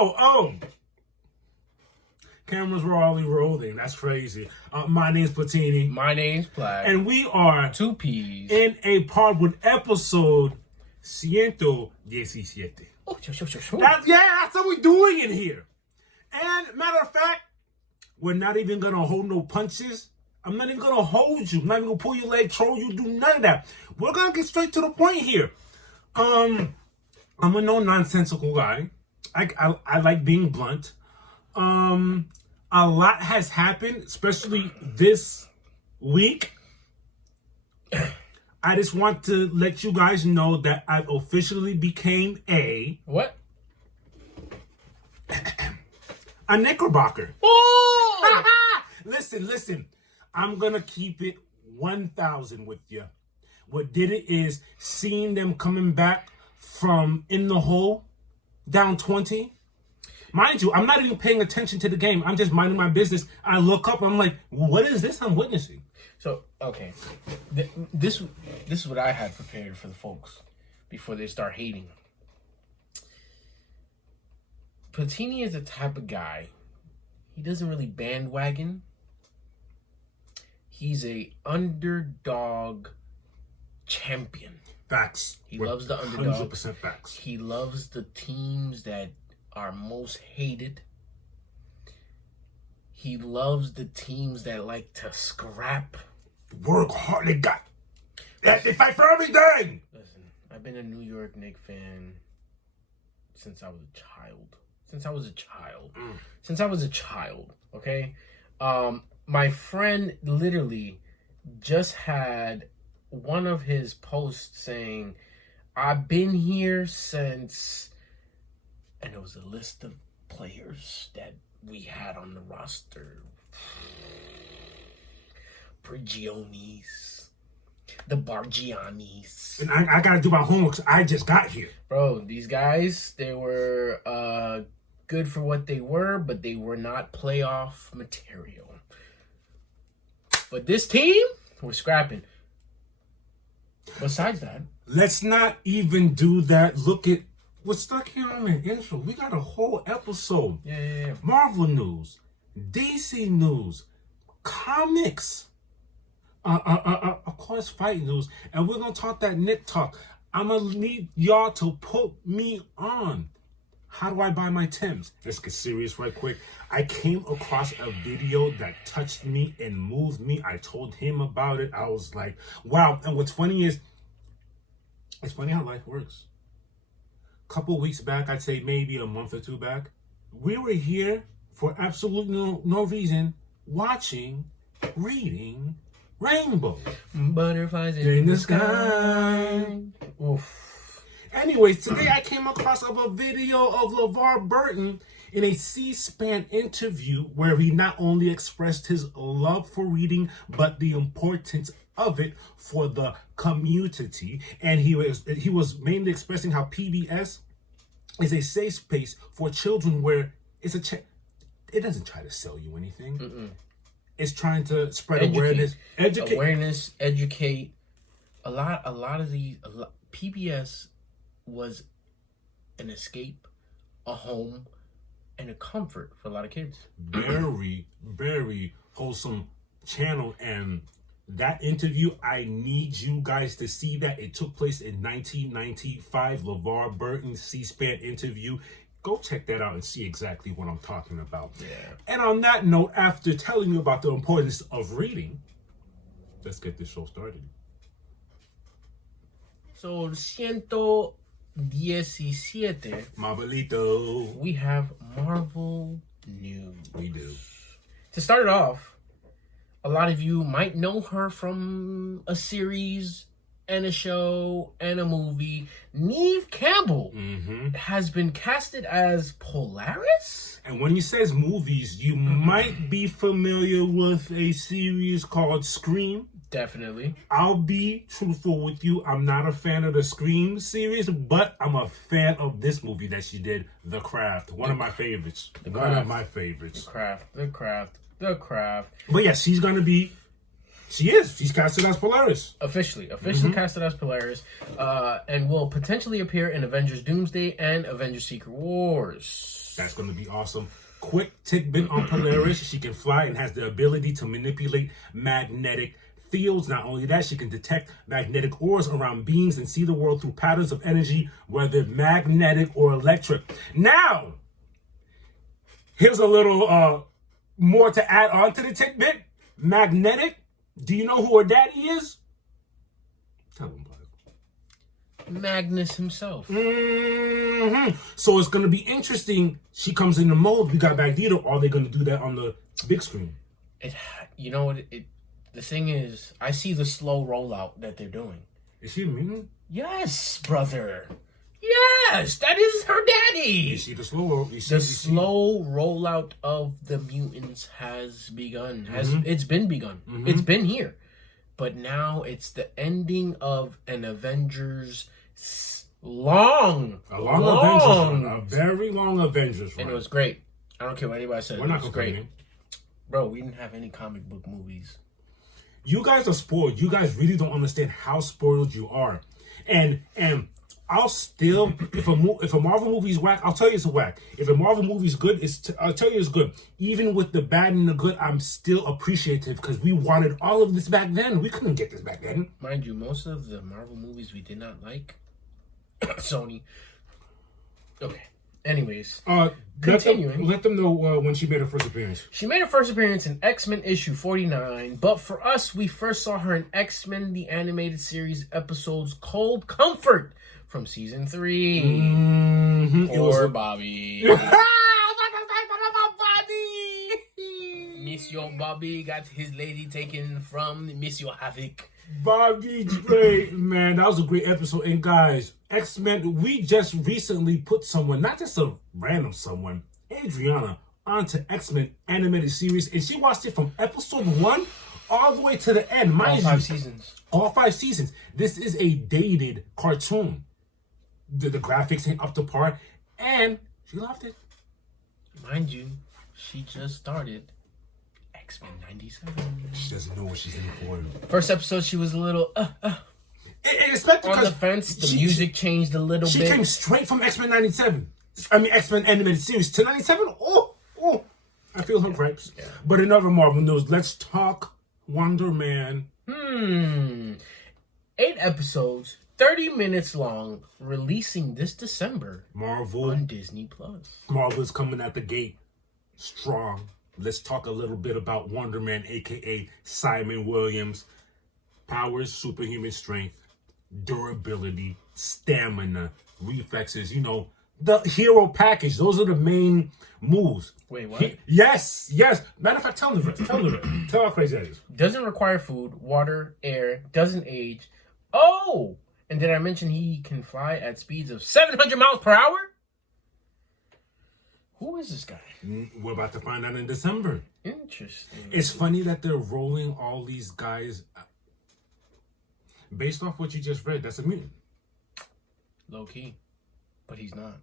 Oh. Cameras were already rolling. That's crazy. My name's Platini. My name's Platt. And we are Two P's. in a part with episode Ciento, Diecisiete. Oh, sure. That's what we're doing in here. And matter of fact, we're not even going to hold no punches. I'm not even going to hold you. I'm not even going to pull your leg, troll you, do none of that. We're going to get straight to the point here. I'm a no-nonsensical guy. I like being blunt. A lot has happened, especially this week. I just want to let you guys know that I've officially became a... What? A Knickerbocker. Oh! Listen. I'm going to keep it 1,000 with you. What did it is seeing them coming back from in the hole, down 20. Mind you, I'm not even paying attention to the game. I'm just minding my business. I look up, I'm like, what is this I'm witnessing? So, okay. This is what I had prepared for the folks before they start hating. Platini is the type of guy, he doesn't really bandwagon. He's a underdog champion. Facts. He loves the underdog. 100% facts. He loves the teams that are most hated. He loves the teams that like to scrap. Work hard. They fight for everything. Listen, I've been a New York Knicks fan since I was a child. Okay? My friend literally just had one of his posts saying, I've been here since, and it was a list of players that we had on the roster. Prigionis, the Bargianis. And I got to do my homework, so I just got here. Bro, these guys, they were good for what they were, but they were not playoff material. But this team, we're scrapping. Besides that, let's not even do that. Look at what's stuck here on the intro. We got a whole episode. Yeah. Marvel news, DC news, comics, of course, fight news, and we're gonna talk that Nick talk. I'm gonna need y'all to put me on. How do I buy my Timbs? Let's get serious right quick. I came across a video that touched me and moved me. I told him about it. I was like, wow. And what's funny is, it's funny how life works. A couple weeks back, I'd say maybe a month or two back, we were here for absolutely no reason, reading Rainbow. Butterflies in the sky. Oof. Anyways, today I came across a video of LeVar Burton in a C-SPAN interview where he not only expressed his love for reading, but the importance of it for the community. And he was mainly expressing how PBS is a safe space for children where it doesn't try to sell you anything. Mm-mm. It's trying to spread awareness, educate. A lot of these PBS was an escape, a home, and a comfort for a lot of kids. Very, very wholesome channel. And that interview, I need you guys to see that. It took place in 1995, LeVar Burton C-SPAN interview. Go check that out and see exactly what I'm talking about. Yeah. And on that note, after telling you about the importance of reading, let's get this show started. So, Ciento, Diecisiete. Marvelito. We have Marvel news. We do. To start it off, a lot of you might know her from a series and a show and a movie. Neve Campbell has been casted as Polaris. And when he says movies, you might be familiar with a series called Scream. Definitely. I'll be truthful with you. I'm not a fan of the Scream series, but I'm a fan of this movie that she did, The Craft. One of my favorites. The Craft. But yeah, she's going to be She is. She's casted as Polaris. Officially casted as Polaris, and will potentially appear in Avengers Doomsday and Avengers Secret Wars. That's going to be awesome. Quick tidbit on Polaris. She can fly and has the ability to manipulate magnetic fields. Not only that, she can detect magnetic auras around beings and see the world through patterns of energy, whether magnetic or electric. Now, here's a little more to add on to the tidbit. Magnetic. Do you know who her daddy is? Tell him about it. Magnus himself. So it's going to be interesting. She comes in the mold. We got Magneto. Are they going to do that on the big screen? You know what? The thing is, I see the slow rollout that they're doing. Is she a mutant? Yes, brother. Yes, that is her daddy. You see the slow slow rollout of the mutants has begun. It's been begun. It's been here, but now it's the ending of an Avengers long Avengers run, a very long Avengers run, and it was great. I don't care what anybody says. We're not great, complaining, bro. We didn't have any comic book movies. You guys are spoiled. You guys really don't understand how spoiled you are, and I'll still, if a Marvel movie is whack, I'll tell you it's a whack. If a Marvel movie is good, I'll tell you it's good. Even with the bad and the good, I'm still appreciative because we wanted all of this back then. We couldn't get this back then. Mind you, most of the Marvel movies we did not like. Sony. Okay. Anyways, continuing. Let them know when she made her first appearance. She made her first appearance in X-Men issue 49, but for us, we first saw her in X-Men the Animated Series episodes Cold Comfort from season 3. Poor Bobby. Monsieur Bobby got his lady taken from Monsieur Havoc. Bobby great, man. That was a great episode. And guys, X-Men, we just recently put someone, not just a random someone, Adriana, onto X-Men animated series, and she watched it from episode 1 all the way to the end. All 5 seasons. All 5 seasons. This is a dated cartoon. The graphics ain't up to par, and she loved it. Mind you, she just started X-Men 97. She doesn't know what she's in for. First episode, she was a little and especially on the fence. The music changed a little bit. She came straight from X-Men 97. X-Men animated series to 97. Oh, I feel her gripes. Yeah. But in other Marvel news, let's talk Wonder Man. 8 episodes, 30 minutes long, releasing this December. Marvel on Disney Plus. Marvel is coming at the gate strong. Let's talk a little bit about Wonder Man, a.k.a. Simon Williams. Powers, superhuman strength, durability, stamina, reflexes. You know, the hero package. Those are the main moves. Wait, what? Yes. Matter of fact, tell the rest. Tell how crazy that is. Doesn't require food, water, air, doesn't age. Oh! And did I mention he can fly at speeds of 700 miles per hour? Who is this guy? We're about to find out in December. Interesting. It's funny that they're rolling all these guys based off what you just read. That's a mutant. Low key. But he's not.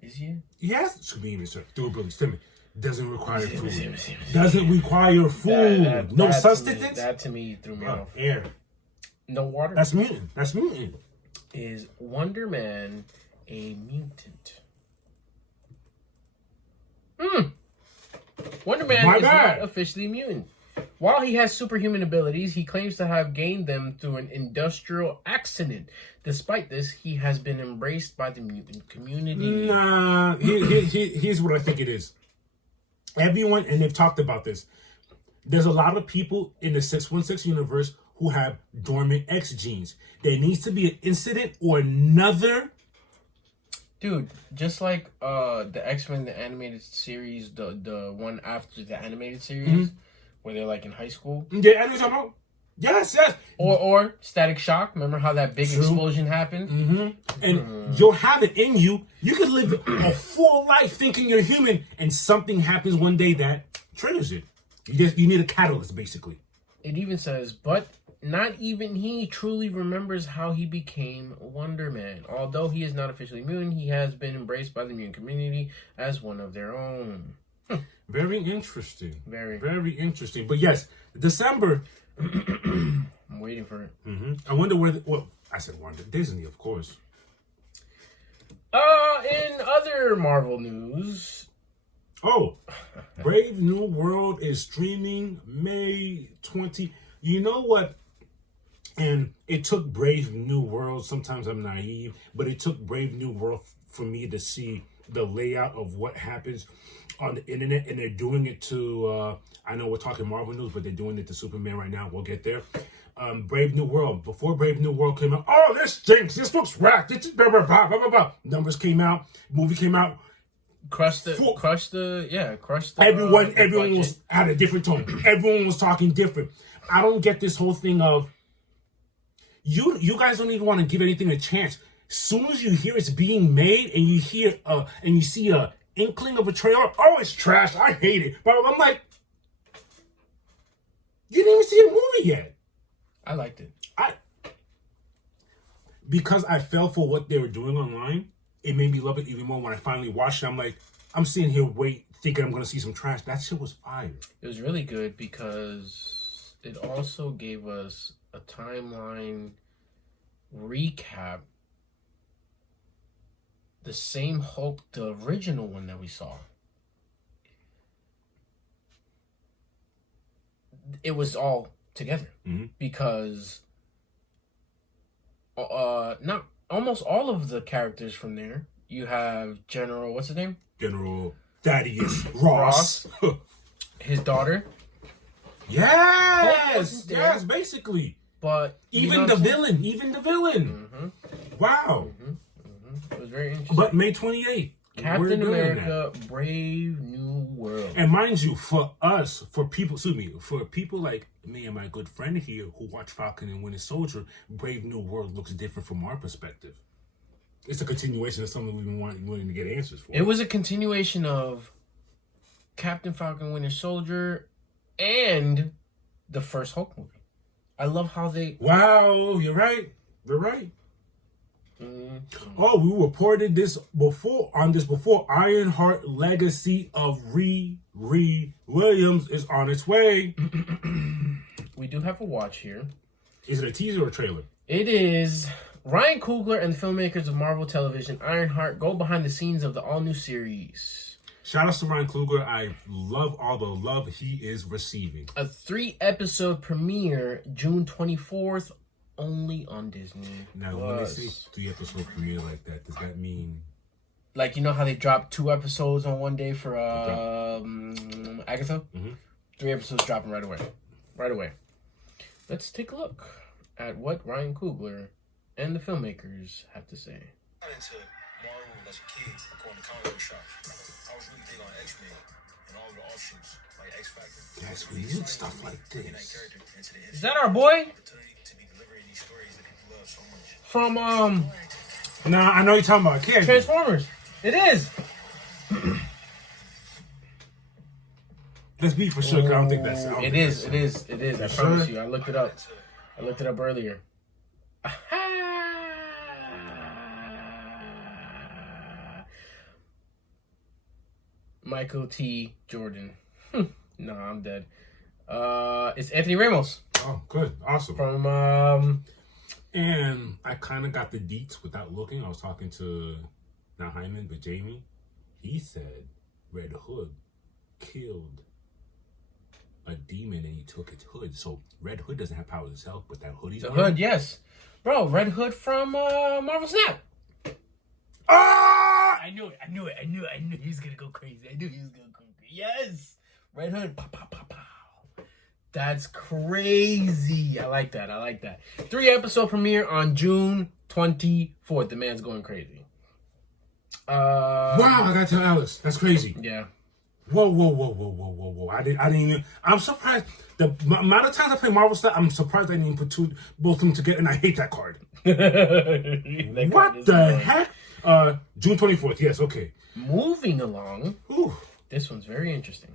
Is he? Yes. Superhuman strength, durability, stamina. Doesn't require food. Doesn't require food. No sustenance. That to me threw me off. Air. No water. That's mutant. Is Wonder Man a mutant? Wonder Man is not officially mutant. While he has superhuman abilities, he claims to have gained them through an industrial accident. Despite this, he has been embraced by the mutant community. Nah, here's what I think it is. Everyone, and they've talked about this, there's a lot of people in the 616 universe who have dormant X genes. There needs to be an incident or another. Dude, just like the X-Men, the animated series, the one after the animated series, where they're like in high school. Yeah, I know what you're talking about. Yes. Or Static Shock. Remember how that big explosion happened? And you'll have it in you. You could live a full life thinking you're human, and something happens one day that triggers it. You need a catalyst, basically. It even says, but not even he truly remembers how he became Wonder Man. Although he is not officially mutant, he has been embraced by the mutant community as one of their own. Very interesting. Very. Interesting. But yes, December. I'm waiting for it. I wonder where. I said wonder. Disney, of course. In other Marvel news. Oh, Brave New World is streaming May 20. You know what? And it took Brave New World. Sometimes I'm naive, but it took Brave New World for me to see the layout of what happens on the internet, and they're doing it to. I know we're talking Marvel news, but they're doing it to Superman right now. We'll get there. Brave New World. Before Brave New World came out, oh, this stinks. This looks whack. This is blah blah blah blah blah. Numbers came out. Movie came out. Crushed the. Everyone was had a different tone. Everyone was talking different. I don't get this whole thing of. You guys don't even want to give anything a chance. Soon as you hear it's being made and you hear and you see a inkling of a trailer, oh, it's trash. I hate it. But I'm like, you didn't even see a movie yet. I liked it. Because I fell for what they were doing online, it made me love it even more. When I finally watched it, I'm like, I'm sitting here thinking I'm gonna see some trash. That shit was fire. It was really good because it also gave us a timeline recap. The same Hulk, the original one that we saw. It was all together because not almost all of the characters from there. You have General, what's his name? General Thaddeus Ross. His daughter. Yes, basically. But even the villain. Wow. It was very interesting. But May 28th. Captain America, Brave New World. And mind you, for people like me and my good friend here who watch Falcon and Winter Soldier, Brave New World looks different from our perspective. It's a continuation of something we've been wanting to get answers for. It was a continuation of Captain Falcon, Winter Soldier, and the first Hulk movie. I love how they... Wow, you're right. You're right. Oh, we reported this before. Ironheart Legacy of Riri Williams is on its way. We do have a watch here. Is it a teaser or a trailer? It is. Ryan Coogler and the filmmakers of Marvel Television, Ironheart, go behind the scenes of the all-new series. Shout out to Ryan Coogler. I love all the love he is receiving. A 3-episode premiere, June 24th, only on Disney. Now, when they say 3-episode premiere like that, does that mean... Like, you know how they drop 2 episodes on one day for Agatha? 3 episodes dropping right away. Right away. Let's take a look at what Ryan Coogler and the filmmakers have to say. I got into Marvel as a kid, going to comic book shop. I was really big on X-Men and all the offshoots, like X Factor. Yes, we need stuff like this. Is that our boy? From, Nah, I know you're talking about kids. Transformers. It is. Let's be for sure, because I don't think that's... It is. I promise you. I looked it up. Earlier. Michael T. Jordan. No, I'm dead. It's Anthony Ramos. Oh, good. Awesome. From, And I kind of got the deets without looking. I was talking to, not Hyman, but Jamie. He said Red Hood killed a demon and he took its hood. So Red Hood doesn't have powers himself, but that hoodie's the hood, yes. Bro, Red Hood from Marvel Snap. Ah! I knew it. He was going to go crazy. Yes. Red Hood. Pow, pow, pow, pow. That's crazy. I like that. 3-episode premiere on June 24th. The man's going crazy. Wow, I gotta tell Alice. That's crazy. Yeah. Whoa. I didn't even... I'm surprised. The amount of times I play Marvel stuff, I'm surprised I didn't even put both of them together, and I hate that card. What the heck? June 24th. Yes, okay. Moving along. Ooh. This one's very interesting.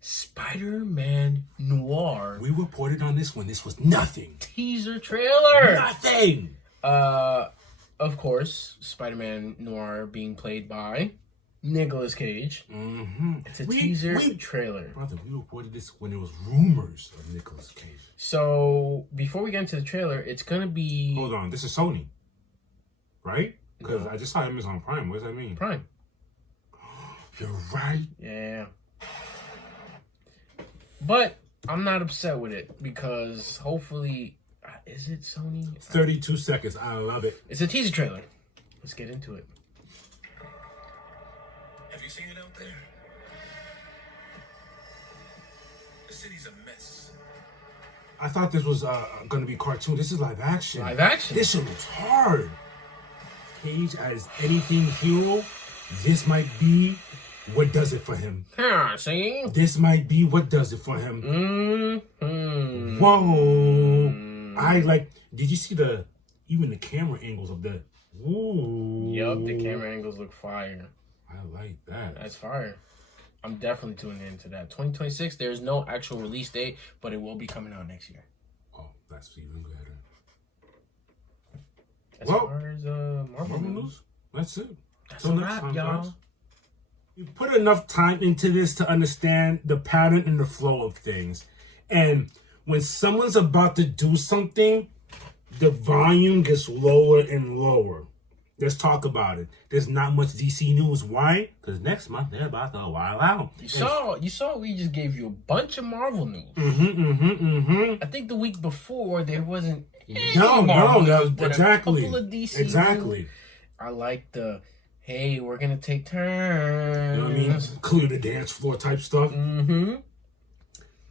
Spider-Man Noir. We reported on this one. This was nothing. Teaser trailer. Nothing. Of course, Spider-Man Noir being played by Nicolas Cage. Mm-hmm. It's a teaser trailer. Brother, we reported this when there was rumors of Nicolas Cage. So before we get into the trailer, it's gonna be. Hold on, this is Sony, right? Because I just saw Amazon Prime. What does that mean? Prime. You're right. Yeah. But I'm not upset with it because hopefully, is it Sony? 32 seconds. I love it. It's a teaser trailer. Let's get into it. Have you seen it out there? The city's a mess. I thought this was going to be cartoon. This is live action. Live action. This shit looks hard. Cage as anything hero, this might be what does it for him. See? This might be what does it for him. Mm-hmm. Whoa. I like, did you see even the camera angles of the, ooh. Yup, the camera angles look fire. I like that. That's fire. I'm definitely tuning into that. 2026, there's no actual release date, but it will be coming out next year. Oh, that's even better. As far as Marvel news, that's it. That's a wrap, y'all. guys. You put enough time into this to understand the pattern and the flow of things. And when someone's about to do something, the volume gets lower and lower. Let's talk about it. There's not much DC news. Why? Because next month they're about to wild out. You saw we just gave you a bunch of Marvel news. I think the week before there wasn't exactly. A couple of DC exactly. news. I like the, hey, we're gonna take turns. You know what I mean? Clear the dance floor type stuff. Mm-hmm.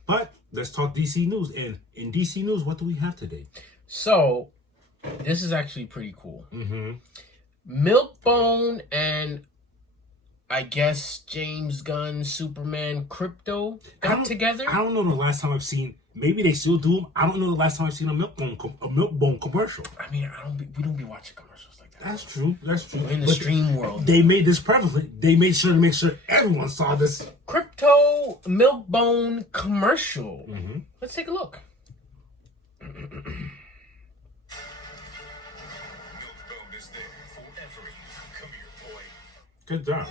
But let's talk DC news. And in DC news, what do we have today? So, this is actually pretty cool. Mm-hmm. Milkbone and I guess James Gunn, Superman, Crypto got together. I don't know the last time I've seen. Maybe they still do them. I don't know the last time I've seen a Milkbone commercial. I mean, we don't be watching commercials like that. That's true. That's true. We're in the stream world. They made this prevalent. They made sure to make sure everyone saw this. Crypto Milkbone commercial. Mm-hmm. Let's take a look. Milkbone is there forever. Come here, boy. Good job.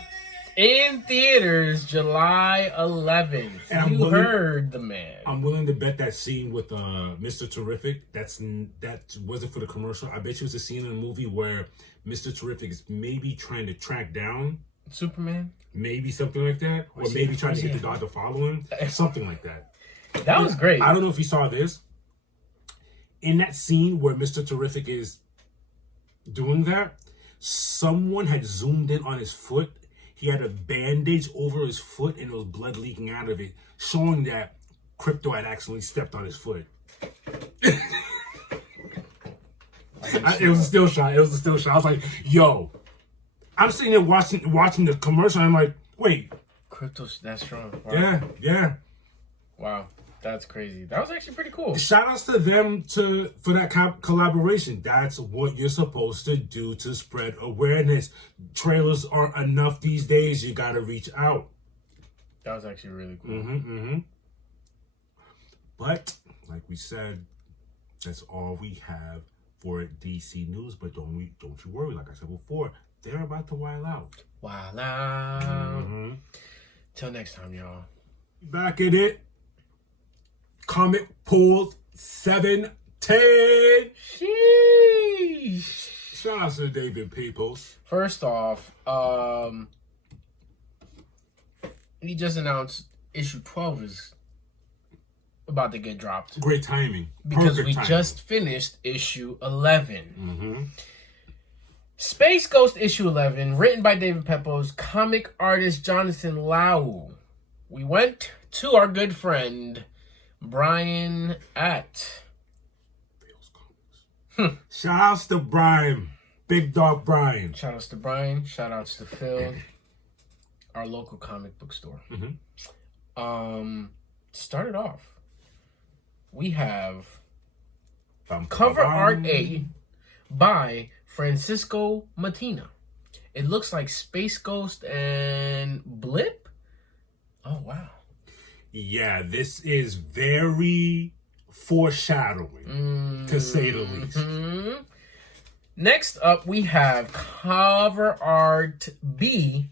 In theaters, July 11th. And you heard the man. I'm willing to bet that scene with Mr. Terrific, that wasn't for the commercial. I bet you it's a scene in a movie where Mr. Terrific is maybe trying to track down Superman? Maybe something like that. Or maybe trying to get the dog to follow him. Something like that. That was great. I don't know if you saw this. In that scene where Mr. Terrific is doing that, someone had zoomed in on his foot. He had a bandage over his foot and there was blood leaking out of it, showing that Crypto had accidentally stepped on his foot. It was a still shot. I was like, yo. I'm sitting there watching the commercial and I'm like, wait. Crypto's that strong. Wow. Yeah. Wow. That's crazy. That was actually pretty cool. Shout outs to them for that collaboration. That's what you're supposed to do to spread awareness. Trailers aren't enough these days. You got to reach out. That was actually really cool. Mm-hmm. But, like we said, that's all we have for DC news. But don't you worry. Like I said before, they're about to wild out. Wild out. Mm-hmm. Till next time, y'all. Back at it. Comic Pools 710. Sheesh. Shout out to David Peoples. First off, he just announced issue 12 is about to get dropped. Great timing. Because Perfect we timing. just finished issue 11. Mm-hmm. Space Ghost issue 11, written by David Pepos, comic artist Jonathan Lau. We went to our good friend Brian at Shout outs to Brian. Big Dog Brian. Shout outs to Brian. Shout outs to Phil. Our local comic book store. Mm-hmm. Started off. We have cover art A by Francisco Matina. It looks like Space Ghost and Blip. Oh, wow. Yeah, this is very foreshadowing, to say the least. Next up, we have cover art B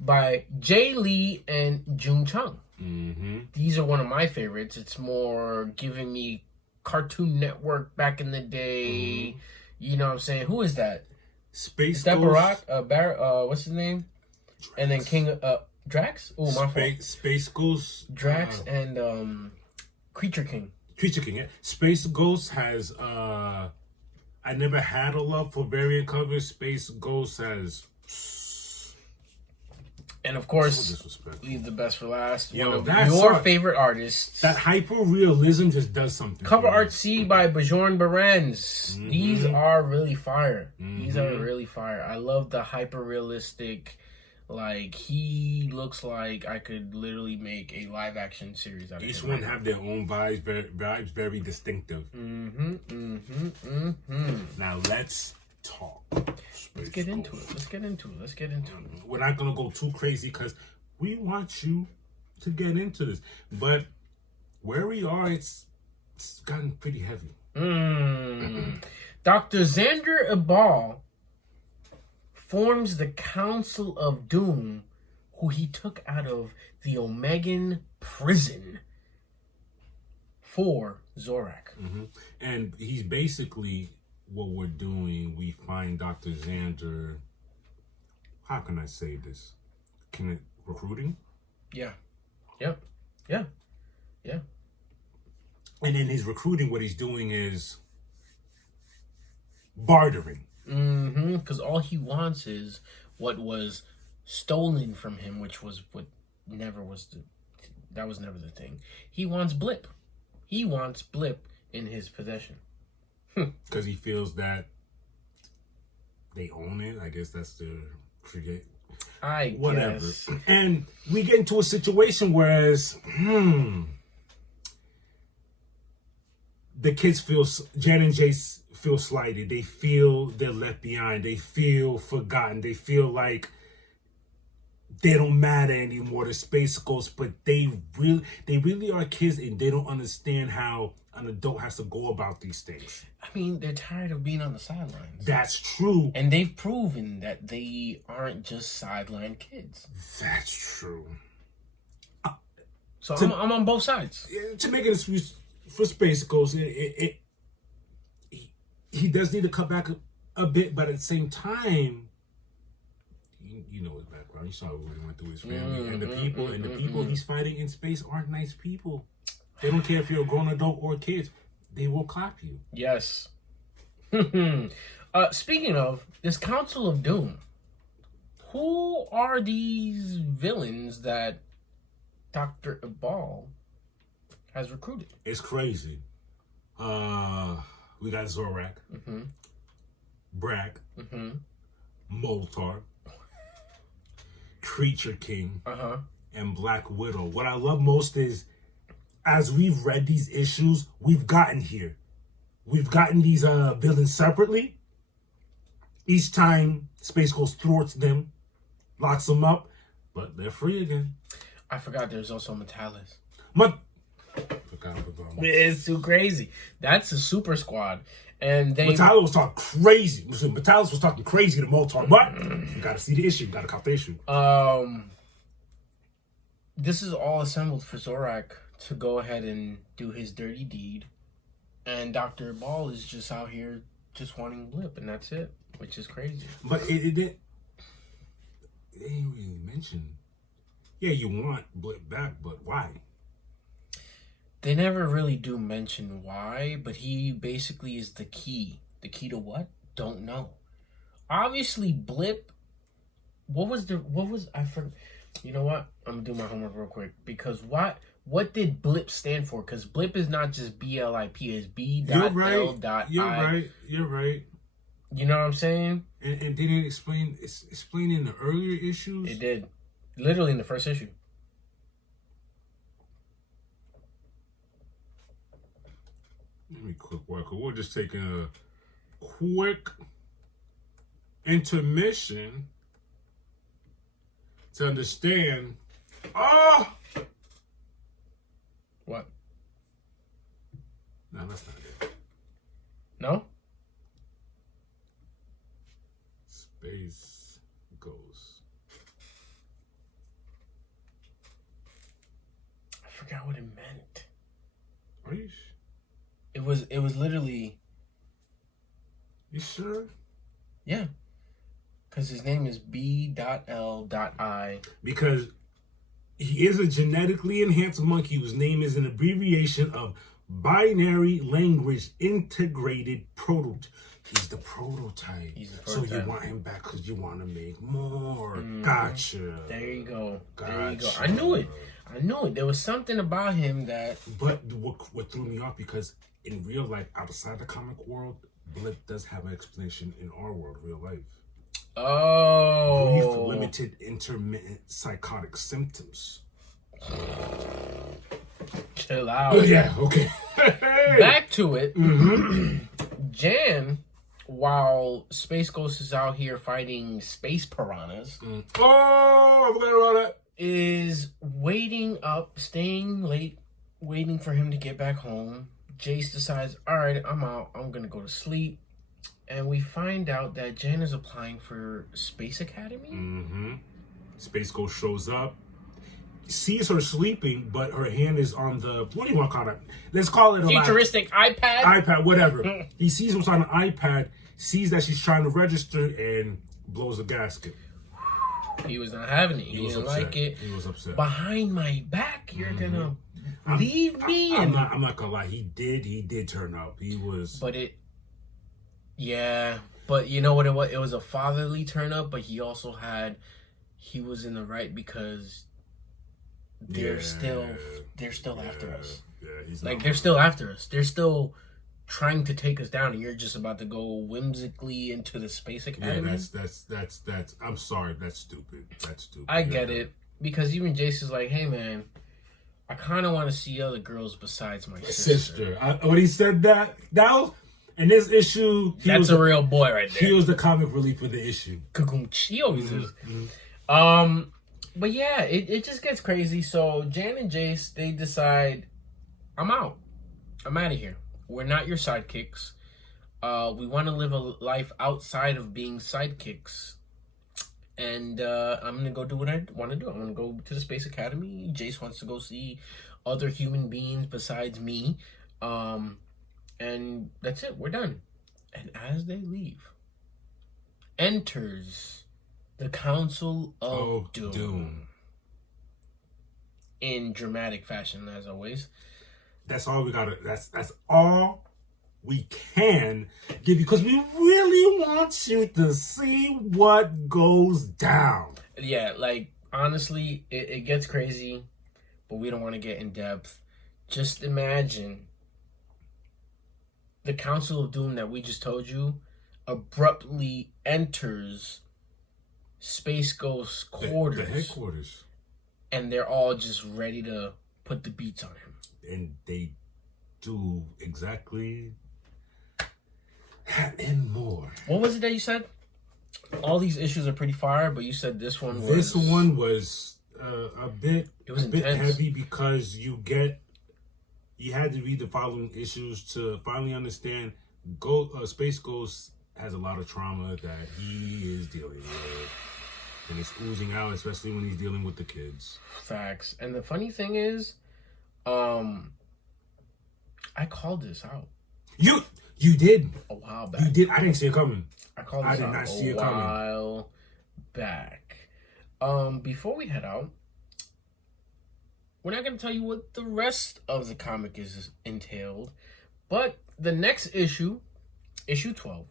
by Jay Lee and Jung Chung. Mm-hmm. These are one of my favorites. It's more giving me Cartoon Network back in the day. You know what I'm saying? Who is that? Space Is that Ghost. what's his name? And then King Drax? Oh, my fault. Space Ghost. Drax and Creature King. Creature King. Yeah. Space Ghost has I never had a love for variant covers. Space Ghost has And of so course, disrespectful. leave the best for last. Yo, One of that's your our- favorite artists. That hyper realism just does something. Cover for me. art C by Bjorn Behrens. These are really fire. These are really fire. I love the hyper realistic. Like, he looks like I could literally make a live action series out of Each him. one have their own vibes, very distinctive. Now let's talk. Let's get into it. We're not gonna go too crazy because we want you to get into this. But where we are, it's gotten pretty heavy. Dr. Xander Ibal forms the Council of Doom, who he took out of the Omegan prison for Zorak. And he's basically what we're doing. We find Dr. Xander. How can I say this? Can it recruiting? Yeah. Yep. Yeah. Yeah. And in his recruiting, what he's doing is bartering. Because all he wants is what was stolen from him, which was what never was that was never the thing. He wants Blip. He wants Blip in his possession. Because he feels that they own it. I guess that's the forget. Whatever. Guess. And we get into a situation whereas the kids feel, Jen and Jace feel slighted. They feel they're left behind. They feel forgotten. They feel like they don't matter anymore. The Space Ghost, but they really are kids, and they don't understand how an adult has to go about these things. I mean, they're tired of being on the sidelines. That's true. And they've proven that they aren't just sideline kids. That's true. So I'm on both sides. To make it for Space Ghost, he does need to cut back a bit, but at the same time, you know his background. You saw what he went through his family, and the people he's fighting in space aren't nice people. They don't care if you're a grown adult or kids. They will clap you. Yes. Speaking of this Council of Doom, who are these villains that Dr. Ibal has recruited? It's crazy. We got Zorak, Brack, Moltar, Creature King, and Black Widow. What I love most is, as we've read these issues, we've gotten here. We've gotten these villains separately. Each time Space Ghost thwarts them, locks them up, but they're free again. I forgot there's also Metalis. It's too crazy. That's a super squad. And they Metalis was talking crazy. Metalis was talking crazy to Moltar, but you gotta see the issue. You gotta cop the issue. This is all assembled for Zorak to go ahead and do his dirty deed. And Dr. Ball is just out here just wanting Blip, and that's it, which is crazy. But it didn't really mention. Yeah, you want Blip back, but why? They never really do mention why, but he basically is the key. The key to what? Don't know. Obviously, Blip. I forgot. You know what? I'm gonna do my homework real quick, because what did Blip stand for? Because Blip is not just BLIP, it's B.L.I. You're right. You know what I'm saying? And did it explain in the earlier issues? It did. Literally in the first issue. Let me quick work. We're just taking a quick intermission to understand. Oh! What? No, that's not it. No? Space Ghost. forgot what it meant. Are you? It was literally. You sure? Yeah. Because his name is B.L.I. Because he is a genetically enhanced monkey whose name is an abbreviation of Binary Language Integrated Prototype. He's the prototype. So you want him back because you want to make more. Gotcha. There you go. Gotcha. There you go. I knew it. There was something about him that... But what threw me off, because in real life, outside the comic world, Blip does have an explanation in our world, real life. Oh. Brief, limited, intermittent psychotic symptoms. Chill out. Oh, yeah, okay. Back to it. Jan, while Space Ghost is out here fighting space piranhas, Oh, I forgot about that. is waiting up, staying late, waiting for him to get back home. Jace decides, all right, I'm out. I'm going to go to sleep. And we find out that Jan is applying for Space Academy. Space Ghost shows up, sees her sleeping, but her hand is on the, what do you want to call it? Let's call it a Futuristic iPad. iPad, whatever. He sees what's on the iPad, sees that she's trying to register, and blows a gasket. He was not having it. He didn't upset. like it. He was upset. Behind my back, you're gonna leave me. I'm not gonna lie. He did turn up. He was. But But you know what it was? It was a fatherly turn up, but he also he was in the right because they're still after us. Yeah, he's like they're still after us. They're still trying to take us down, and you're just about to go whimsically into the Space Academy. Yeah, that's. I'm sorry, that's stupid. That's stupid. I get it, because even Jason's like, hey man, I kind of want to see other girls besides my sister. When he said that was in this issue. That's a real boy right there. He was the comic relief for the issue. He always is. But yeah, it just gets crazy. So Jan and Jace, they decide, I'm out. I'm out of here. We're not your sidekicks. We want to live a life outside of being sidekicks. And I'm going to go do what I want to do. I'm going to go to the Space Academy. Jace wants to go see other human beings besides me. And that's it. We're done. And as they leave, enters the Council of Doom. In dramatic fashion, as always. That's all we gotta. That's all we can give you, because we really want you to see what goes down. Yeah, like honestly, it gets crazy, but we don't want to get in depth. Just imagine the Council of Doom that we just told you abruptly enters Space Ghost's quarters. The headquarters. And they're all just ready to put the beats on him. And they do exactly that and more. What was it that you said? All these issues are pretty fire, but you said this one was... This one was a bit heavy, because you had to read the following issues to finally understand Space Ghost has a lot of trauma that he is dealing with. And it's oozing out, especially when he's dealing with the kids. Facts. And the funny thing is, I called this out. You did. A while back. You did. I didn't see it coming. I called this out a while back. Before we head out, we're not going to tell you what the rest of the comic is entailed, but the next issue, issue 12,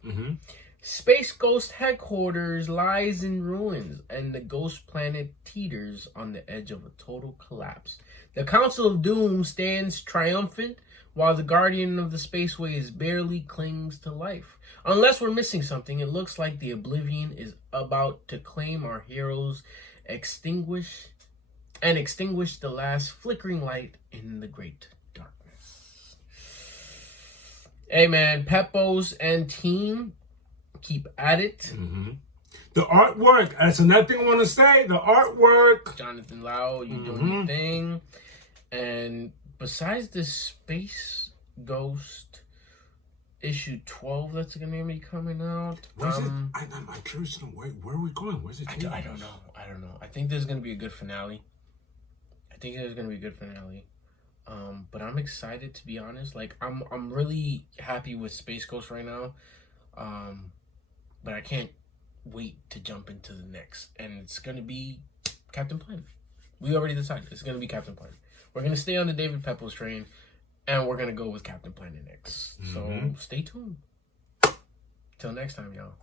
Space Ghost headquarters lies in ruins, and the ghost planet teeters on the edge of a total collapse. The Council of Doom stands triumphant, while the Guardian of the Spaceways barely clings to life. Unless we're missing something, it looks like the Oblivion is about to claim our heroes, extinguish the last flickering light in the great darkness. Hey man, Peppos and team, keep at it. The artwork, that's another thing I want to say. The artwork. Jonathan Lau, you doing your thing. And besides this Space Ghost issue 12 that's going to be coming out. I'm curious to know where are we going? Where's it taking us? I don't know. I think there's going to be a good finale. But I'm excited, to be honest. Like, I'm really happy with Space Ghost right now. But I can't wait to jump into the next. And it's going to be Captain Planet. We already decided. It's going to be Captain Planet. We're going to stay on the David Pepos train. And we're going to go with Captain Planet next. So stay tuned. Till next time, y'all.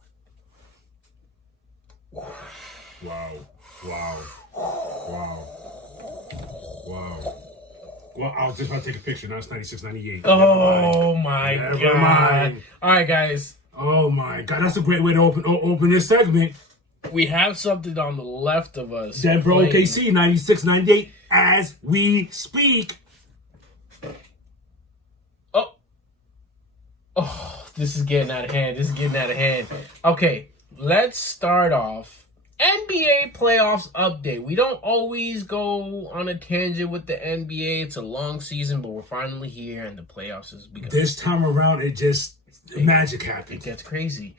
Wow. Well, I was just about to take a picture. Now it's 96, 98. Oh my Never God. mind. All right, guys. Oh my God. That's a great way to open this segment. We have something on the left of us. Denver playing. OKC 96, 98 as we speak. Oh, this is getting out of hand. Okay, let's start off. NBA playoffs update. We don't always go on a tangent with the NBA. It's a long season, but we're finally here, and the playoffs is beginning. This time around, magic happened. It gets crazy.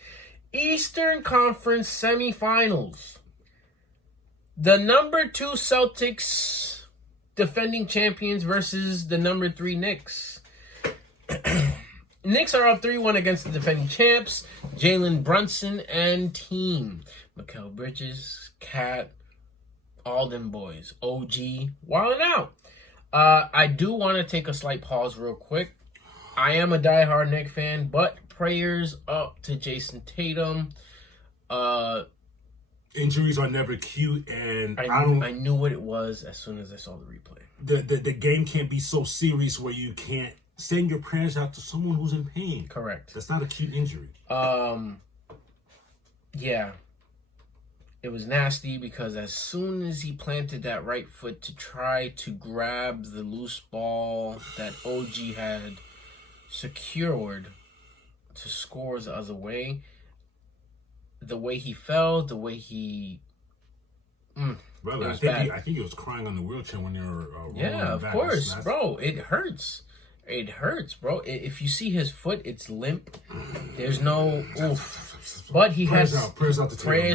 Eastern Conference semifinals. The number 2 Celtics, defending champions, versus the number 3 Knicks. Knicks are up 3-1 against the defending champs, Jalen Brunson and team. Mikal Bridges, Cat, all them boys. OG, wilding out. I do want to take a slight pause real quick. I am a diehard Knicks fan, but prayers up to Jason Tatum. Injuries are never cute, and I knew what it was as soon as I saw the replay. The game can't be so serious where you can't send your prayers out to someone who's in pain. Correct. That's not a cute injury. Yeah. It was nasty because as soon as he planted that right foot to try to grab the loose ball that OG had secured to score the other way, the way he fell, the way he... Brother, I think he was crying on the wheelchair when they were yeah, of course, bro. It hurts. It hurts, bro. If you see his foot, it's limp. There's no oof. But he prayers has prayers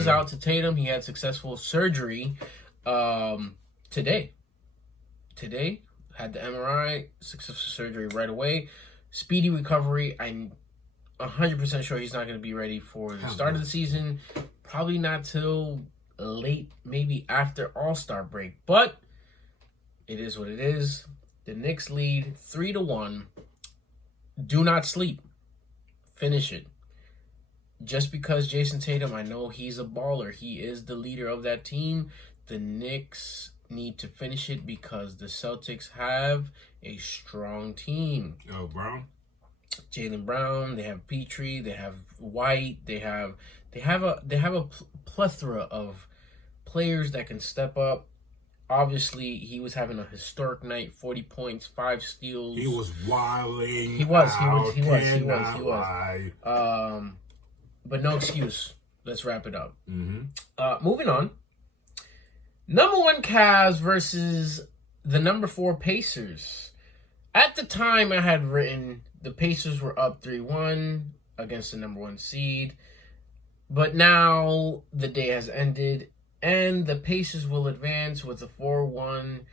out to Tatum. He had successful surgery today. Today, had the MRI, successful surgery right away. Speedy recovery. I'm 100% sure he's not going to be ready for the start of the season. Probably not till late, maybe after All-Star break. But it is what it is. The Knicks lead 3-1. Do not sleep. Finish it. Just because Jason Tatum, I know he's a baller. He is the leader of that team. The Knicks need to finish it because the Celtics have a strong team. Brown? Jaylen Brown, they have Petrie, they have White, they have a plethora of players that can step up. Obviously, he was having a historic night, 40 points, 5 steals. He was wilding. He was. But no excuse. Let's wrap it up. Moving on. Number 1 Cavs versus the number 4 Pacers. At the time I had written, the Pacers were up 3-1 against the number 1 seed. But now the day has ended. And the Pacers will advance with a 4-1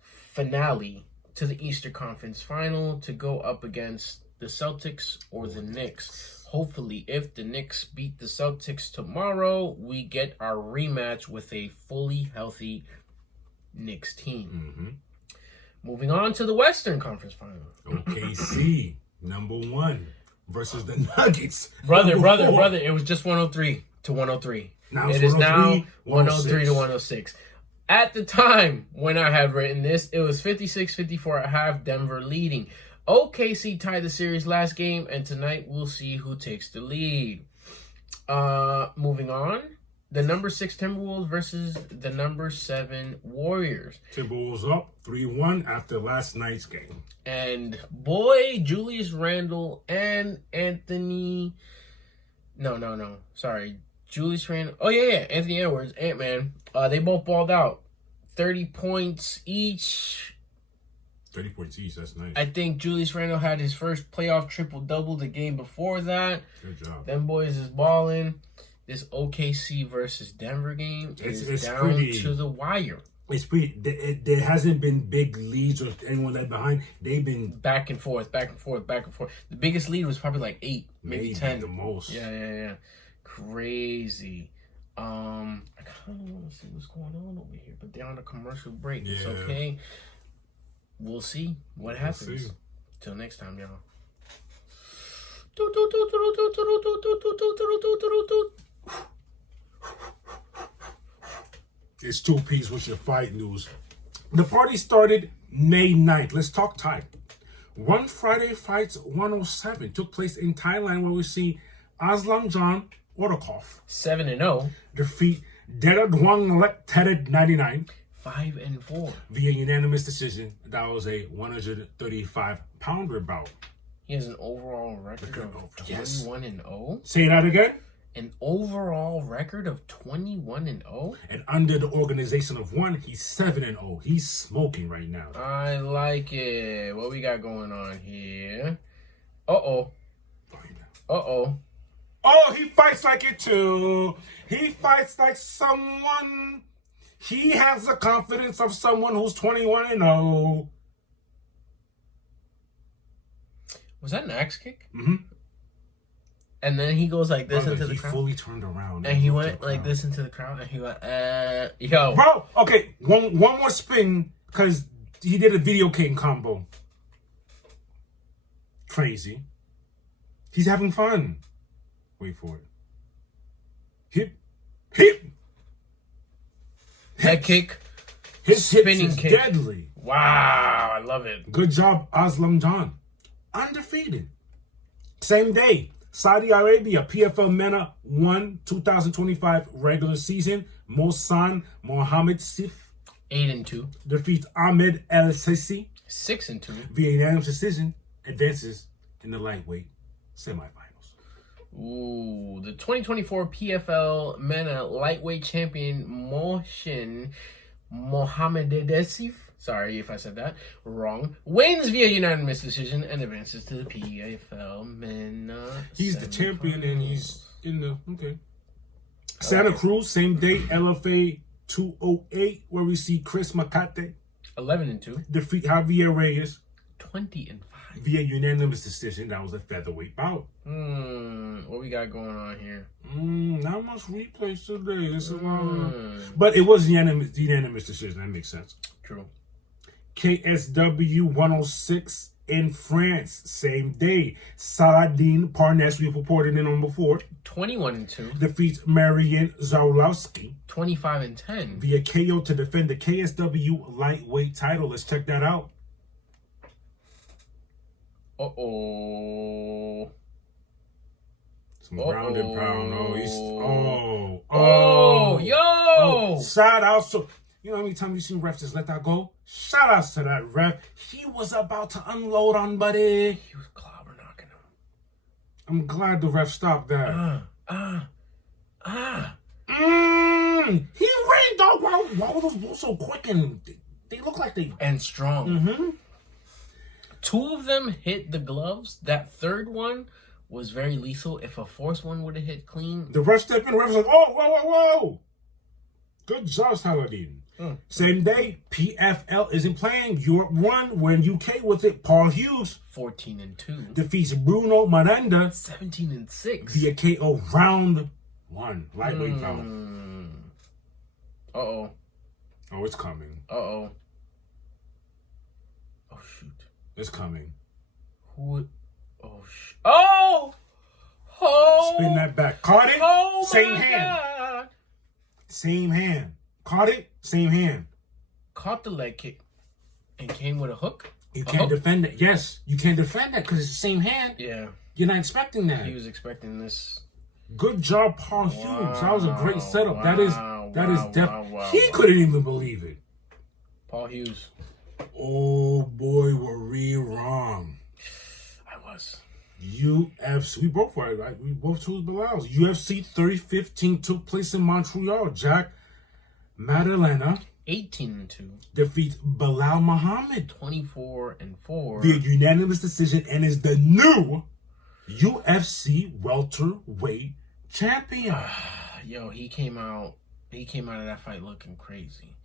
finale to the Eastern Conference Final to go up against the Celtics or the Knicks. Hopefully, if the Knicks beat the Celtics tomorrow, we get our rematch with a fully healthy Knicks team. Moving on to the Western Conference Final. OKC, number 1 versus the Nuggets. Brother, it was just 103 to 103. Now it is now 103 to 106. At the time when I had written this, it was 56-54 at half, Denver leading. OKC tied the series last game, and tonight we'll see who takes the lead. Moving on, the number 6 Timberwolves versus the number 7 Warriors. Timberwolves up 3-1 after last night's game. And boy, Julius Randle and Anthony... No. Sorry. Julius Randle. Oh, yeah. Anthony Edwards, Ant-Man. They both balled out. 30 points each. 30 points each. That's nice. I think Julius Randle had his first playoff triple-double the game before that. Good job. Them boys is balling. This OKC versus Denver game is down to the wire. It's pretty. There hasn't been big leads or anyone left behind. They've been back and forth, back and forth, back and forth. The biggest lead was probably like 8, maybe 10. the most. Yeah. Crazy. I kind of want to see what's going on over here, but they're on a commercial break. It's Yeah. okay. We'll see what happens. see. Till next time, y'all. It's 2-piece with your fight news. The party started May 9th. Let's talk Thai. One Friday Fights 107 took place in Thailand where we see Aslam John Orokov 7-0, defeat Deradwang Tered 99 5-4. via unanimous decision. That was a 135-pounder bout. He has an overall record of Yes. 21-0. Say that again. An overall record of 21-0. And under the organization of one, he's 7-0. He's smoking right now. I like it. What we got going on here? Uh-oh. Oh, he fights like it too. He fights like someone. He has the confidence of someone who's 21-0. Was that an axe kick? Mm-hmm. And then he goes like this into the He crowd. fully turned around. And he went like this into the crowd. And he went, yo. Bro, okay, one more spin because he did a video game combo. Crazy. He's having fun. Wait for it. Hip. Head kick. His Spinning hips is kick. deadly. Wow, I love it. Good job, Aslam John. Undefeated. Same day, Saudi Arabia, PFL MENA 1 2025 regular season. Mohsen Mohammed Sif 8-2. defeats Ahmed El Sisi 6-2. via unanimous decision. Advances in the lightweight semifinals. Ooh, the 2024 PFL MENA lightweight champion Mohsen Mohammedesif, sorry if I said that wrong, wins via unanimous decision and advances to the PFL MENA. He's the champion and he's in the Santa Cruz, same day, LFA 208, where we see Chris Makate 11-2. defeat Javier Reyes 20-5. via unanimous decision. That was a featherweight bout. What we got going on here? Not much replays today. But it was unanimous decision. That makes sense. True. KSW 106 in France, same day. Saladin Parnes, we've reported in on before, 21-2. defeats Marian Zaulowski 25-10. via KO to defend the KSW lightweight title. Let's check that out. Uh-oh. Some ground and pound. Yo! Shout out. So, you know how many times you seen refs just let that go? Shout outs to that ref. He was about to unload on Buddy. He was clobber knocking him. I'm glad the ref stopped that. He ran, dog. Why were those balls so quick and they look like they... And strong. Mm-hmm. 2 of them hit the gloves. That third one was very lethal. If a fourth one would have hit clean. The ref stepped in. The ref was like, whoa. Good job, Saladin. Same day, PFL isn't playing. Europe won. We're in UK with it. Paul Hughes 14-2. defeats Bruno Miranda 17-6. via KO round 1. Lightweight bout. Uh-oh. Oh, it's coming. Uh-oh. Oh, shoot. It's coming. Who? Oh! Oh! Spin that back. Caught it. Oh, Same my hand. God. Same hand. Caught it. Same hand. Caught the leg kick and came with a hook. You can't defend it. Yes, you can't defend that because it's the same hand. Yeah. You're not expecting that. He was expecting this. Good job, Paul Hughes. That was a great setup. Wow, that is definitely. He couldn't even believe it. Paul Hughes. Oh boy, were we wrong. I was. UFC. We both were, right? We both chose Bilal's. UFC 3015 took place in Montreal. Jack Maddalena 18-2. defeats Bilal Muhammad 24-4 via unanimous decision and is the new UFC welterweight champion. Yo, he came out of that fight looking crazy.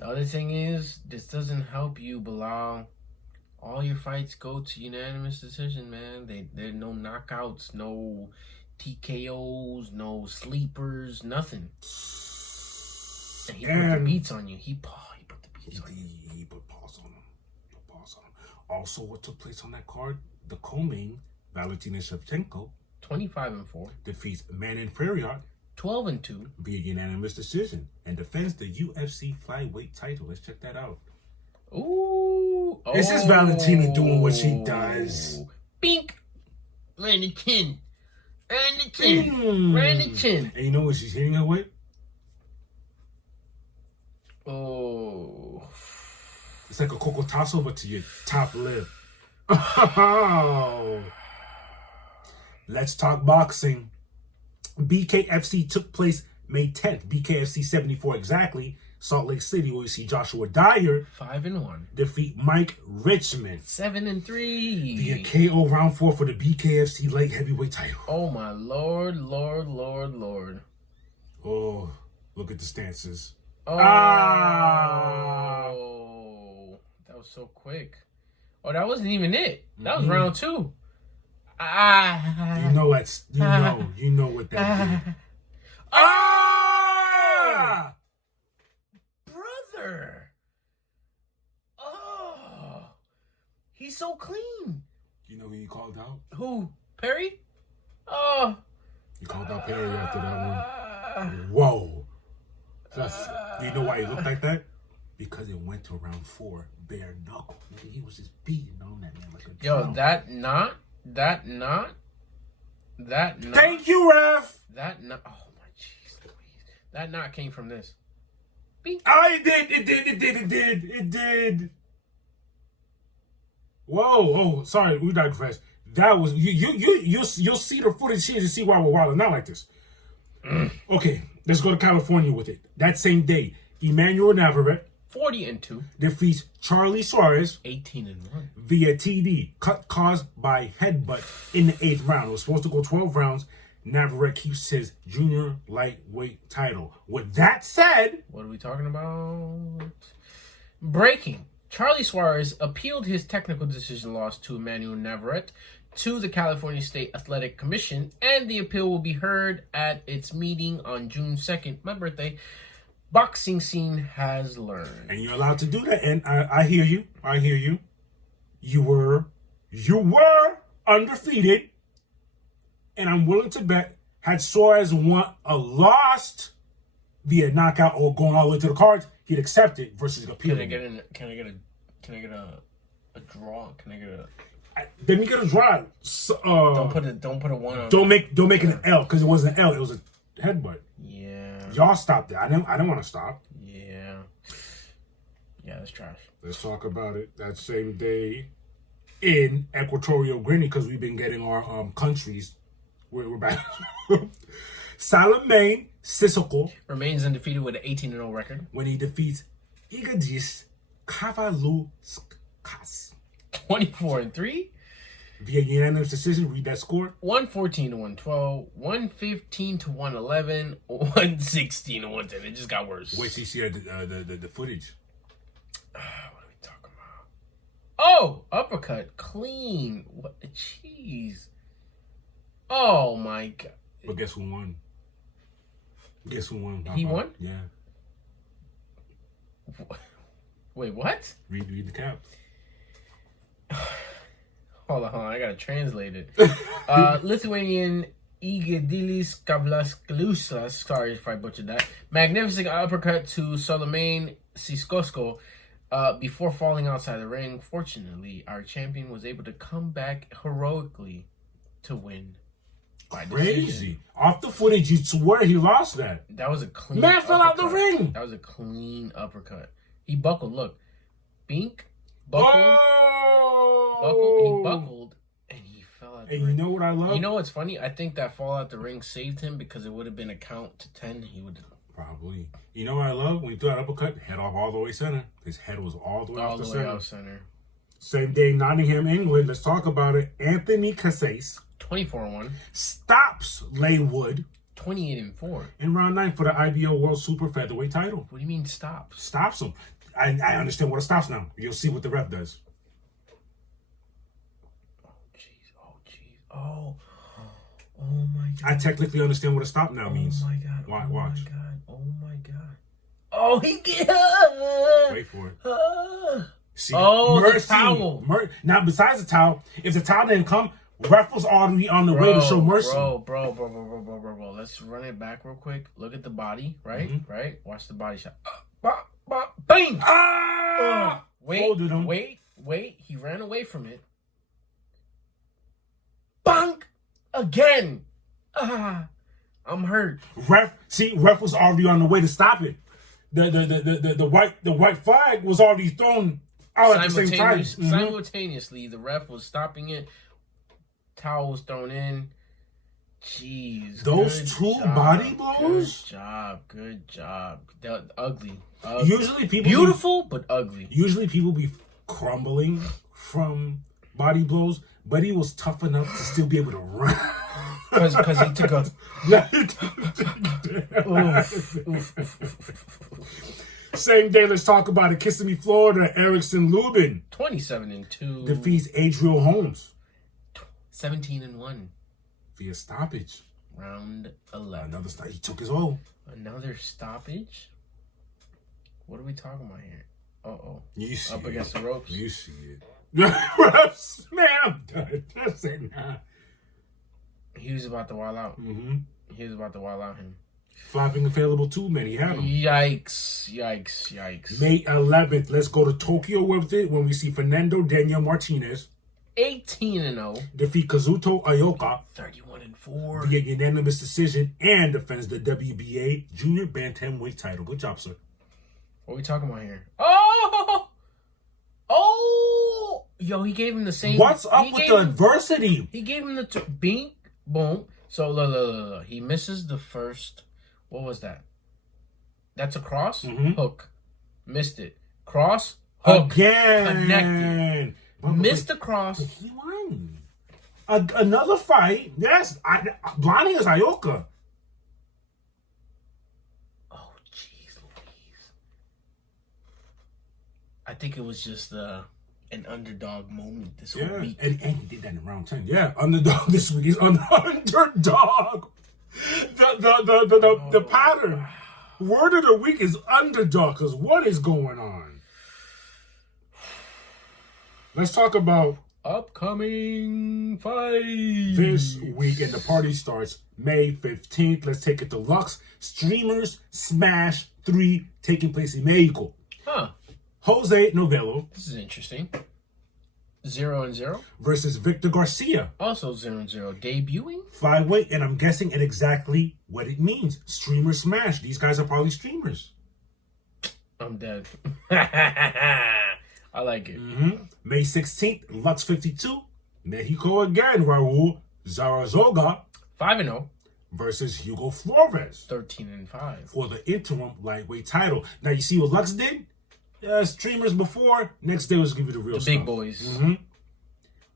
The other thing is, this doesn't help you, Bilal. All your fights go to unanimous decision, man. There no knockouts, no TKOs, no sleepers, nothing. And he put the beats on you. He put the beats on you. He put pause on him. Also, what took place on that card? The co-main, Valentina Shevchenko, 25-4, defeats Manon Fiorot 12-2 via unanimous decision and defends the UFC flyweight title. Let's check that out. Ooh. This is Valentina doing what she does. Bink. Right in the chin. Right in the chin. Right in the chin. And you know what she's hitting her with? Oh. It's like a cocotazo, but to your top lip. Let's talk boxing. BKFC took place May 10th. BKFC 74 exactly. Salt Lake City, where you see Joshua Dyer 5-1 defeat Mike Richmond 7-3 via KO round 4 for the BKFC light heavyweight title. Oh my Lord. Oh, look at the stances. Oh, that was so quick. Oh, that wasn't even it. That was round 2. You know what that did. Brother. Oh, he's so clean. You know who he called out? Who? Perry? Oh. He called out Perry after that one. Whoa. You know why he looked like that? Because it went to round 4. Bare knuckle. Maybe he was just beating on that man like a drum. That knot. Thank you, ref. That knot. Oh my jeez Louise. That knot came from this. Beep. It did. Whoa, oh, sorry, we digress. That was you'll see the footage here to see why we're wilding not like this. Okay, let's go to California with it. That same day, Emmanuel Navarrete 40-2 defeats Charlie Suarez 18-1 via TD, cut caused by headbutt in the 8th round. It was supposed to go 12 rounds. Navarrete keeps his junior lightweight title. With that said, what are we talking about? Breaking. Charlie Suarez appealed his technical decision loss to Emmanuel Navarrete to the California State Athletic Commission, and the appeal will be heard at its meeting on June 2nd, my birthday. Boxing scene has learned. And you're allowed to do that. And I hear you. You were undefeated. And I'm willing to bet, had Suarez won a lost via knockout or going all the way to the cards, he'd accept it versus appeal. Can I get a draw? Can I get a? Let me get a draw. Don't put a 1 on. Don't make an L because it wasn't an L. It was a headbutt. Yeah. Y'all stopped it. I didn't want to stop. Yeah. Yeah, that's trash. Let's talk about it. That same day in Equatorial Guinea, because we've been getting our countries. We're back. Salamain Sissoko remains undefeated with an 18-0 record when he defeats Igadis Kavaluskas 24-3 via unanimous decision. Read that score: 114-112, 115-111, 116-110. It just got worse. Wait till you see the footage. What are we talking about? Oh, uppercut, clean. What? Jeez. Oh my God. But guess who won? He won? Yeah. Wait, what? Read the cap. Hold on. I gotta translate it. Lithuanian Igadilis Kavlasklusas. Sorry if I butchered that. Magnificent uppercut to Salamain Siskosko before falling outside the ring. Fortunately, our champion was able to come back heroically to win. Crazy. Off the footage, you swear he lost that. That was a clean man fell out the ring. That was a clean uppercut. He buckled. Look. Bink. Buckled. He buckled. And he fell out the ring. And you know what I love? You know what's funny? I think that fall out the ring saved him because it would have been a count to 10. He would probably. You know what I love? When he threw that uppercut, head off all the way center. His head was all the way off the center. Same day, Nottingham, England. Let's talk about it. Anthony Cassis 24-1 stops Leywood 28-4. In round 9 for the IBO World Super Featherweight title. What do you mean stop? Stops him. I understand what it stops now. You'll see what the ref does. Oh my god. I technically understand what a stop now means. Oh my god. Watch. Oh my god. Oh my god. Oh, he get. Wait for it. See, the towel. Now, besides the towel, if the towel didn't come, ref was already on the way to show mercy. Bro. Let's run it back real quick. Look at the body, right? Mm-hmm. Right? Watch the body shot. Bang! Ah! Folded him. Wait. He ran away from it. Bang! Again. I'm hurt. Ref was already on the way to stop it. The white flag was already thrown out at the same time. Simultaneously, the ref was stopping it. Towel was thrown in. Jeez. Those two body blows? Good job. Ugly. Usually people beautiful, but ugly. Usually people be crumbling from body blows, but he was tough enough to still be able to run. Because he took a... Same day, let's talk about it. Kissimmee, Florida, Erickson Lubin 27-2 defeats Adriel Holmes 17-1 via stoppage. Round 11. Another stop. He took his all. Another stoppage. What are we talking about here? You see up against the ropes. You see it. Refs, man, I'm done. That's it now. He was about to wild out. Mm-hmm. He was about to wild out him. Flopping available too many. Had him. Yikes. May 11th, let's go to Tokyo with it when we see Fernando Daniel Martinez 18-0 defeat Kazuto Ioka 31-4 via unanimous decision and defends the WBA Junior Bantamweight title. Good job, sir. What are we talking about here? Yo, he gave him the same. What's up with the adversity? He gave him the bing, boom. So, look. He misses the first. What was that? That's a cross? Mm-hmm. Hook. Missed it. Cross. Hook. Again. Connected. Missed the cross. He won. Another fight. Yes. Blinding is Ioka. Oh, jeez Louise. I think it was just an underdog moment this whole week. And he did that in round 10. Yeah, underdog this week. He's an underdog. The pattern. Word of the week is underdog, because what is going on? Let's talk about upcoming fights this week, and the party starts May 15th. Let's take it to Lux. Streamers Smash 3 taking place in Mexico. Jose Novello. This is interesting. 0-0 versus Victor Garcia. Also 0-0. Debuting? Flyweight, and I'm guessing at exactly what it means. Streamer Smash. These guys are probably streamers. I'm dead. I like it. Mm-hmm. May 16th, Lux 52. Mexico again. Raul Zarazoga. 5-0. Versus Hugo Flores. 13-5. For the interim lightweight title. Now, you see what Lux did? Streamers before. Next day was give you the real the stuff. Big boys. Mm-hmm.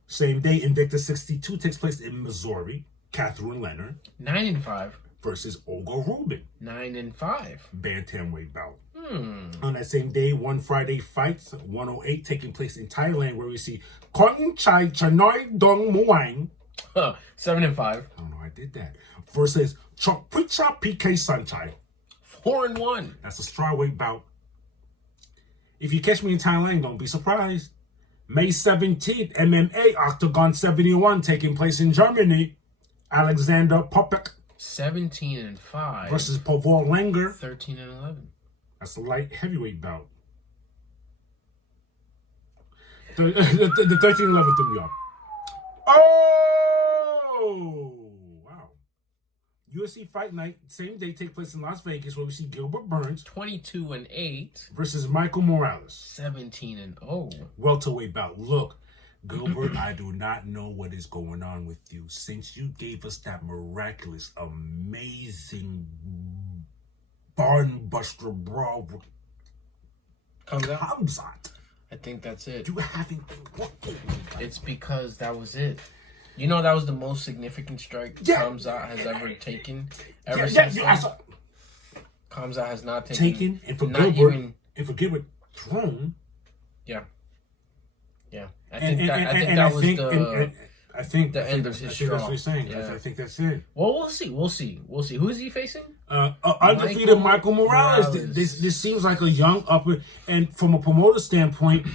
Same day, Invictus 62 takes place in Missouri. Catherine Leonard. 9-5. Versus Olga Rubin. 9-5. Bantamweight bout. On that same day, one Friday fights, 108, taking place in Thailand, where we see Kon Chai Chanoi Dong Muang. 7-5. I don't know, I did that. Versus Chokpicha PK Sanchai. 4-1. That's a strawweight bout. If you catch me in Thailand, don't be surprised. May 17th, MMA Octagon 71 taking place in Germany. Alexander Popek 17-5 versus Pavol Langer 13-11. That's a light heavyweight bout. The 13-11 threw me off. Oh! Wow. UFC Fight Night, same day, take place in Las Vegas, where we see Gilbert Burns 22-8 versus Michael Morales 17-0. welterweight bout. Look, Gilbert, I do not know what is going on with you. Since you gave us that miraculous, amazing barn buster brawl Comes out. Hamzat, I think that's it. you haven't been working. It's because that was it. You know that was the most significant strike Kamzat has ever taken. Since Kamzat has not taken and for not Gilbert even and for Gilbert thrown. Yeah. I think that was the end of his straw. That's what he's saying. Yeah. I think that's it. Well, we'll see. Who is he facing? Undefeated Michael Morales. This seems like a young upper, and from a promoter standpoint,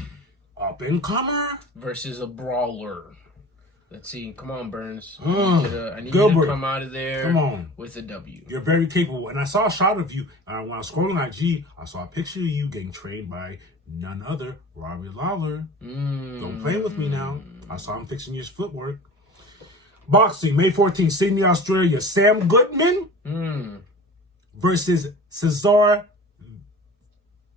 up and comer versus a brawler. Let's see. Come on, Burns. I need Gilbert, you to come out of there with a W. You're very capable. And I saw a shot of you when I was scrolling IG. I saw a picture of you getting trained by none other, Robbie Lawler. Don't play with me now. I saw him fixing your footwork. Boxing, May 14th, Sydney, Australia. Sam Goodman versus Cesar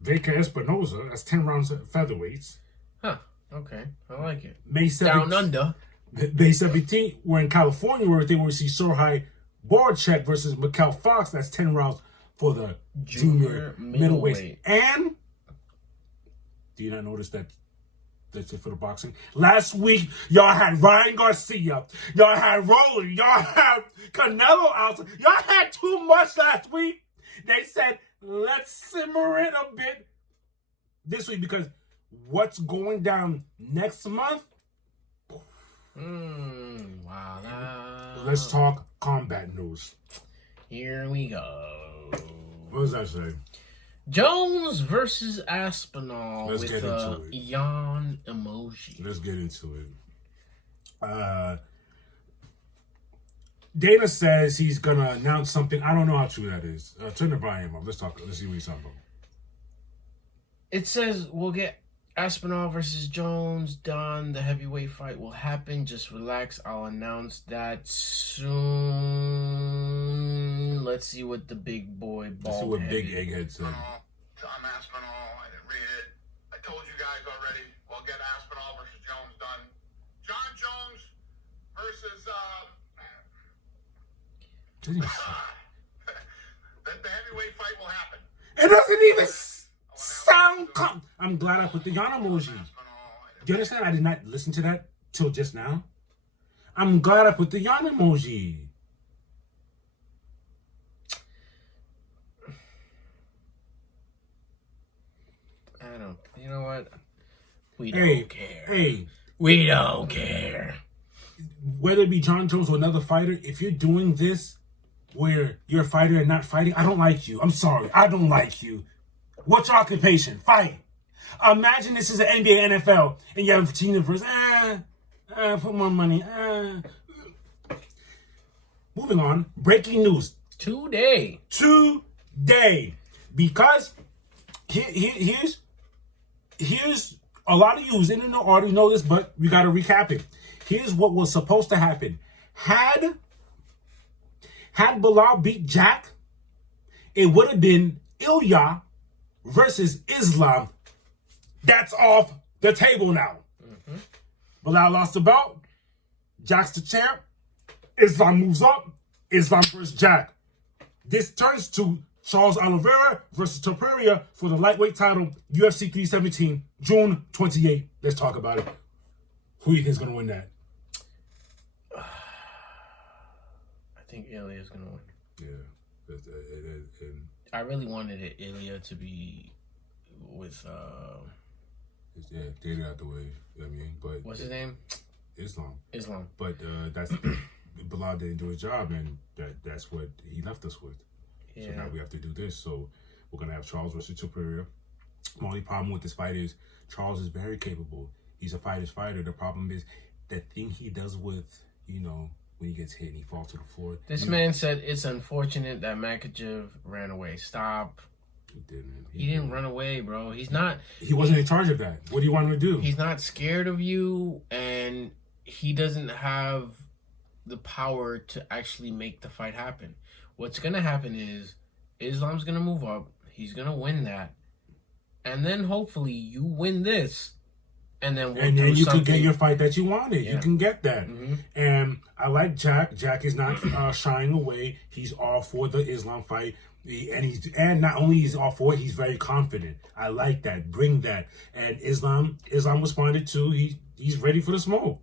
Vega Espinosa. That's 10 rounds of featherweights. Huh. Okay. I like it. May 17th. Down under. May 17th, we're in California where they will see Sorhai Borchek versus Mikhail Fox. That's 10 rounds for the junior middleweight. And do you not notice that that's it for the boxing? Last week, y'all had Ryan Garcia. Y'all had Rolly. Y'all had Canelo out. Y'all had too much last week. They said, let's simmer it a bit this week because what's going down next month? Wow. Let's talk combat news. Here we go. What does that say? Jones versus Aspinall Let's with get into it. yawn emoji. Let's get into it. Dana says he's gonna announce something. I don't know how true that is. Turn the volume up. Let's talk. Let's see what he's talking about. It says we'll get Aspinall versus Jones done. The heavyweight fight will happen. Just relax. I'll announce that soon. Let's see what the big boy bald. Let's see what Big Egghead said. Tom Aspinall, I didn't read it. I told you guys already. We'll get Aspinall versus Jones done. John Jones versus the heavyweight fight will happen. It doesn't even sound. I'm glad I put the yawn emoji. Do you understand? I did not listen to that till just now. I'm glad I put the yawn emoji. I don't. You know what? We don't care. Hey, we don't care. Whether it be John Jones or another fighter, if you're doing this where you're a fighter and not fighting, I don't like you. I'm sorry. I don't like you. What's your occupation? Fight. Imagine this is an NBA, NFL, and you have a team versus, put more money. Moving on. Breaking news. Today. Because here's a lot of you who's in the know already know this, but we got to recap it. Here's what was supposed to happen. Had Bilal beat Jack, it would have been Ilya versus Islam. That's off the table now. Bilal lost the belt. Jack's the champ. Islam moves up. Islam versus Jack. This turns to Charles Oliveira versus Topuria for the lightweight title, UFC 317, June 28th. Let's talk about it. Who do you think is going to win that? I think Ilya's going to win. Yeah. I really wanted Ilya to be with... Yeah, get it out the way. You know what I mean? But what's his name? Islam. But that's Bilal didn't do his job, and that's what he left us with. Yeah. So now we have to do this. So we're gonna have Charles versus Topuria. My only problem with this fight is Charles is very capable. He's a fighter's fighter. The problem is that thing he does with, when he gets hit and he falls to the floor. This man said it's unfortunate that Makachev ran away. Stop. He didn't. He didn't run away, bro. He wasn't in charge of that. What do you want him to do? He's not scared of you, and he doesn't have the power to actually make the fight happen. What's going to happen is Islam's going to move up. He's going to win that. And then hopefully you win this. And then you could get your fight that you wanted. Yeah. You can get that. Mm-hmm. And I like Jack. Jack is not shying away. He's all for the Islam fight. And not only he's all for it, he's very confident. I like that. Bring that. And Islam responded too. He's ready for the smoke.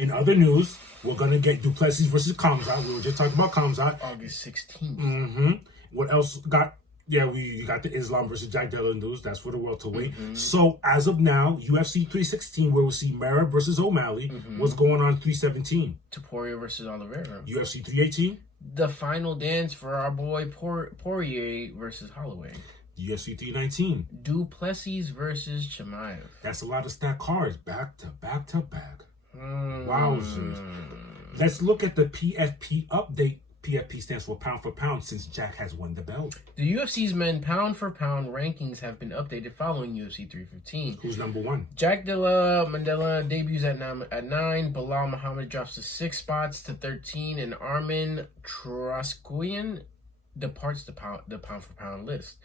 In other news, we're gonna get Duplessis versus Kamzat. We were just talking about Kamzat. August 16th. Mm-hmm. What else got? Yeah, we got the Islam versus Jack Della news. That's for the welterweight. So as of now, UFC 316, where we'll see Merab versus O'Malley. What's going on 317? Topuria versus Oliveira. UFC 318. The final dance for our boy Poirier versus Holloway. UFC 319. Duplessis versus Chimaev. That's a lot of stacked cards, back to back to back. Wowzers. Let's look at the PFP update. PFP stands for pound for pound since Jack has won the belt. The UFC's men pound for pound rankings have been updated following UFC 315. Who's number one? Jack Della Mandela debuts at 9. Bilal Muhammad drops to 6 spots to 13. And Armin Traskuyan departs the pound for pound list.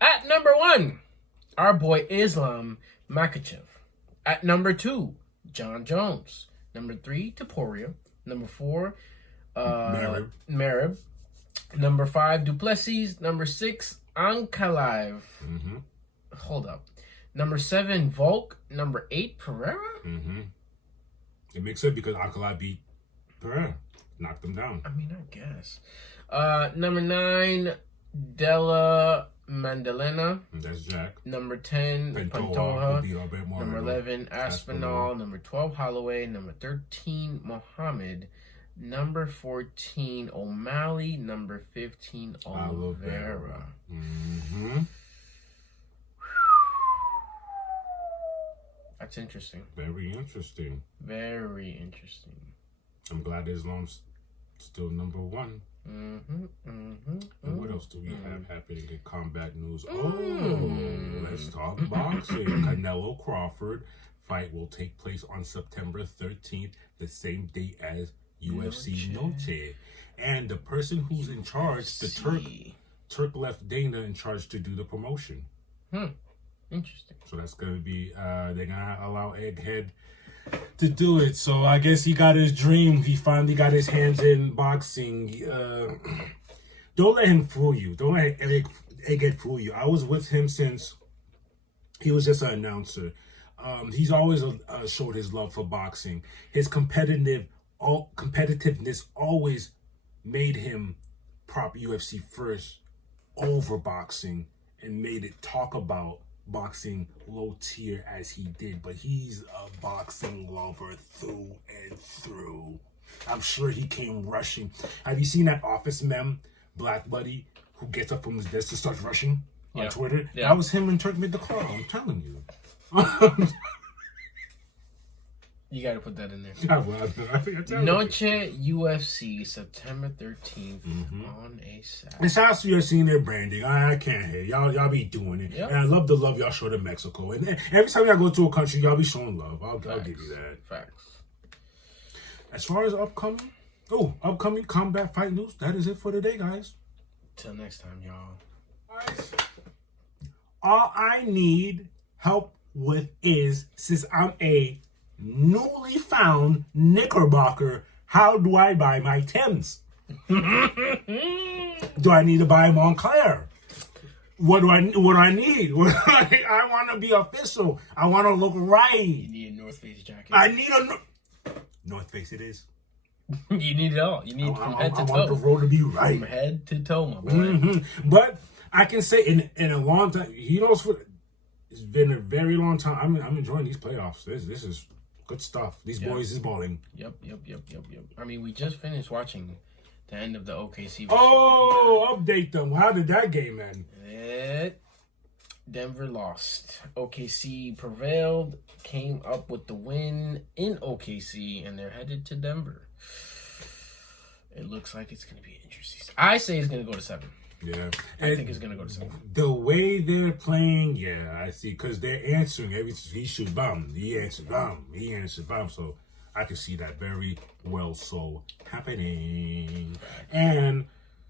At number 1, our boy Islam Makhachev. At number 2, John Jones. Number 3, Topuria. Number 4, Merab. Number 5, Duplessis. Number 6, Ankalaev. Hold up. Number 7, Volk. Number 8, Pereira. It makes sense because Ankalaev beat Pereira, knocked him down. I mean, I guess. Number 9, Della Mandalena. That's Jack. Number 10, Pantoja. Pantoja. Number 11, Aspinall. Number 12, Holloway. Number 13, Mohammed. Number 14, O'Malley. Number 15, Oliveira. That's interesting. Very interesting. Very interesting. I'm glad Islam's still number 1. And what else do we have happening in combat news? Let's talk boxing. Canelo Crawford fight will take place on September 13th, the same date as UFC Noche. And the person who's in charge, the Turk left Dana in charge to do the promotion. Interesting. So that's going to be, they're going to allow Egghead to do it. So I guess he got his dream. He finally got his hands in boxing. Don't let him fool you. Don't let Egghead fool you. I was with him since he was just an announcer. He's always showed his love for boxing. His competitiveness always made him prop UFC first over boxing and made it talk about boxing low tier as he did, but he's a boxing lover through and through. I'm sure he came rushing. Have you seen that Office meme, Black Buddy, who gets up from his desk to start rushing on Twitter? Yeah. That was him and Turk made the call. I'm telling you. You gotta put that in there. I Noche UFC, September 13th on a Saturday. And shout out to UFC and their branding. I can't hate y'all be doing it. Yep. And I love the love y'all show to Mexico. And every time y'all go to a country, y'all be showing love. I'll give you that. Facts. As far as upcoming combat fight news, that is it for today, guys. Till next time, y'all. Guys, all I need help with is, since I'm a newly found Knickerbocker, how do I buy my Timbs? Do I need to buy Montclair? What do I need? I want to be official. I want to look right. You need a North Face jacket. I need a North Face. It is. You need it all. You need from head to toe. I want the road to be right. From head to toe, my boy. But I can say in a long time, it's been a very long time. I'm enjoying these playoffs. This is good stuff. These boys is balling. Yep. I mean, we just finished watching the end of the OKC. Update them. How did that game end? Denver lost. OKC prevailed, came up with the win in OKC, and they're headed to Denver. It looks like it's going to be interesting. I say it's going to go to 7. Yeah. I think it's going to go to 7. The way they're playing, yeah, I see. Because they're answering he shoots bomb. He answered bomb. He answered bomb. So I can see that very well so happening. And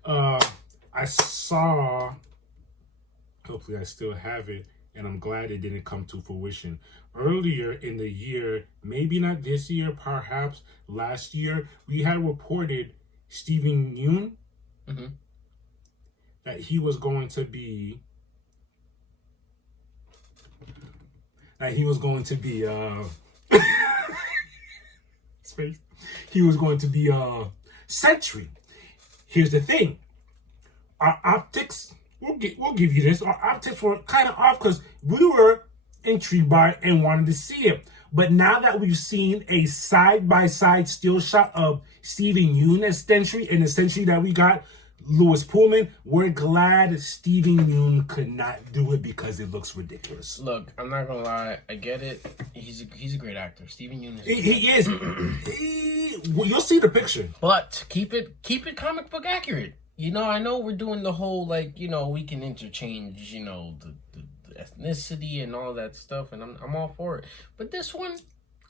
I saw, hopefully I still have it, and I'm glad it didn't come to fruition. Earlier in the year, maybe not this year, perhaps last year, we had reported Steven Yeun that he was going to be face. He was going to be Sentry. Here's the thing. Our optics, we'll give you this. Our optics were kind of off because we were intrigued by it and wanted to see it. But now that we've seen a side-by-side still shot of Steven Yeun as Sentry and the Sentry that we got, Lewis Pullman, we're glad Steven Yeun could not do it because it looks ridiculous. Look, I'm not gonna lie, I get it. He's a great actor. Steven Yeun is. He is. Well, you'll see the picture. But keep it comic book accurate. You know, I know we're doing the whole like, you know, we can interchange, you know, the ethnicity and all that stuff, and I'm all for it. But this one,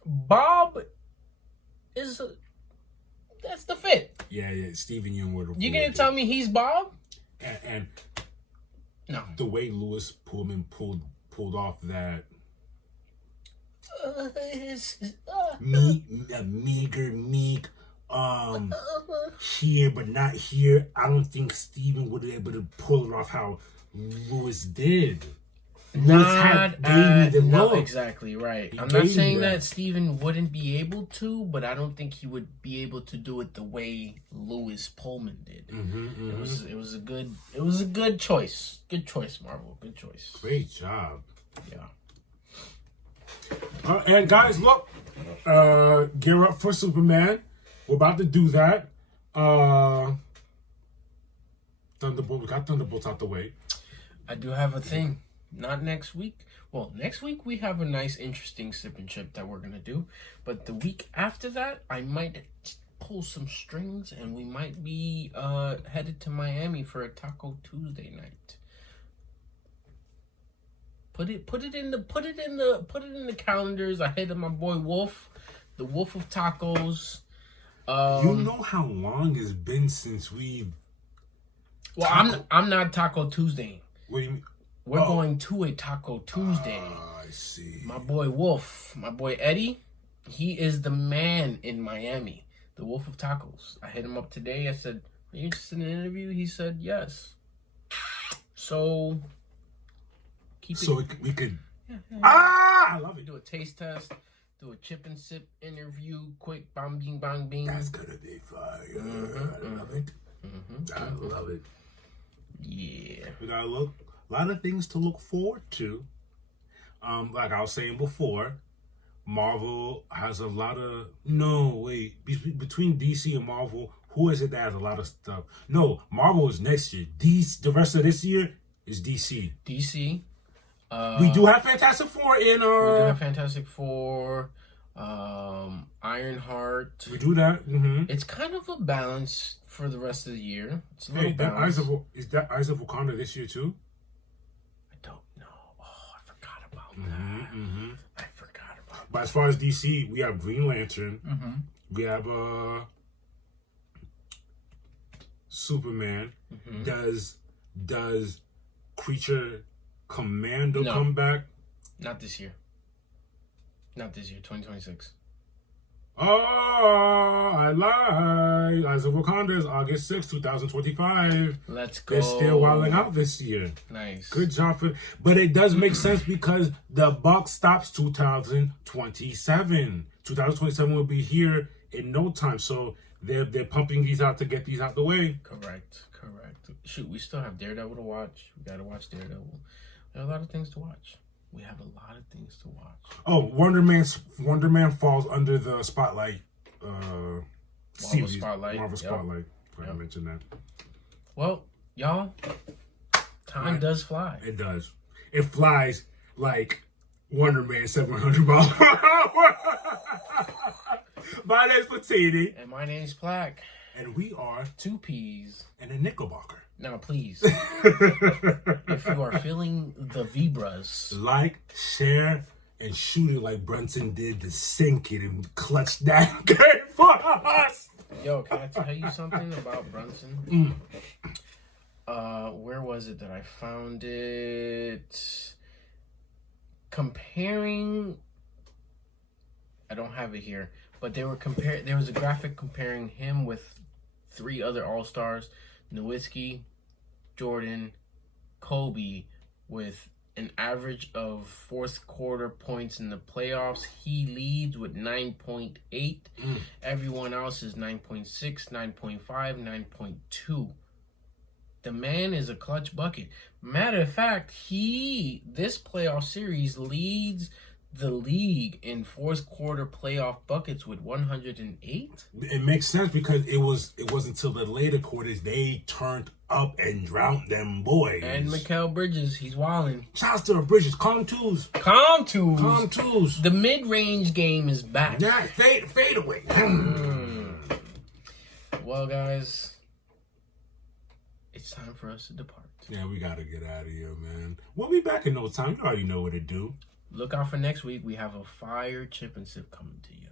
Bob is that's the fit. Yeah, Steven Yeun would have. You gonna tell me he's Bob? And no, the way Lewis Pullman pulled off that meek here but not here, I don't think Steven would be able to pull it off how Lewis did. No, exactly right. I'm not saying that Steven wouldn't be able to, but I don't think he would be able to do it the way Lewis Pullman did. It was a good choice. Good choice, Marvel. Good choice. Great job. Yeah. And guys, look, gear up for Superman. We're about to do that. Thunderbolt. We got Thunderbolts out the way. I do have a thing. Not next week. Well, next week we have a nice, interesting sip and chip that we're going to do. But the week after that, I might pull some strings and we might be headed to Miami for a Taco Tuesday night. Put it in the calendars. I hit my boy Wolf, the Wolf of Tacos. You know how long it's been since we. Well, I'm not Taco Tuesday. What do you mean? We're going to a Taco Tuesday. I see. My boy Wolf, my boy Eddie, he is the man in Miami, the Wolf of Tacos. I hit him up today. I said, "Are you interested in an interview?" He said, "Yes." So we could. Yeah. I love it. Do a taste test. Do a chip and sip interview. Quick, bang, bing, bang, bing. That's gonna be fire. I love it. I love it. Yeah. We got a lot of things to look forward to. Like I was saying before, Marvel has a lot of between DC and Marvel, who is it that has a lot of stuff? No, Marvel is next year. The rest of this year is DC. DC. We do have Fantastic Four in. We do have Fantastic Four. Ironheart. We do that. Mm-hmm. It's kind of a balance for the rest of the year. It's a little balance. Is that Eyes of Wakanda this year too? I don't know. Oh, I forgot about that. Mm-hmm. I forgot about that. But as far as DC, we have Green Lantern. Mm-hmm. We have Superman. Mm-hmm. Does Creature Commando come back? Not this year. Not this year, 2026. Oh, I lied. Eyes of Wakanda is August 6, 2025. Let's go. They're still wilding out this year. Nice. Good job but it does make sense because the buck stops 2027. 2027 will be here in no time. So they're pumping these out to get these out the way. Correct. Shoot, we still have Daredevil to watch. We gotta watch Daredevil. There are a lot of things to watch. We have a lot of things to watch. Oh, Wonder Man falls under the Spotlight series. Marvel Spotlight. I mentioned that. Well, y'all, time does fly. It does. It flies like Wonder Man 700 miles per hour. My name's Patini. And my name's Plaque. And we are 2 P's. And a Knickerbocker. Now, please, if you are feeling the vibras, like, share, and shoot it like Brunson did to sink it and clutch that game for us. Yo, can I tell you something about Brunson? Where was it that I found it? Comparing, I don't have it here, but they were there was a graphic comparing him with 3 other All-Stars. Nowitzki, Jordan, Kobe, with an average of fourth quarter points in the playoffs. He leads with 9.8. Everyone else is 9.6, 9.5, 9.2. The man is a clutch bucket. Matter of fact, this playoff series leads the league in fourth quarter playoff buckets with 108. It makes sense because it wasn't until the later quarters they turned up and drowned them boys. And Mikal Bridges, he's wilding. Shouts to the Bridges. Calm twos. Calm twos. Calm twos. The mid-range game is back. Yeah, fade away. Well, guys, it's time for us to depart. Yeah, we gotta get out of here, man. We'll be back in no time. You already know what to do. Look out for next week. We have a fire chip and sip coming to you.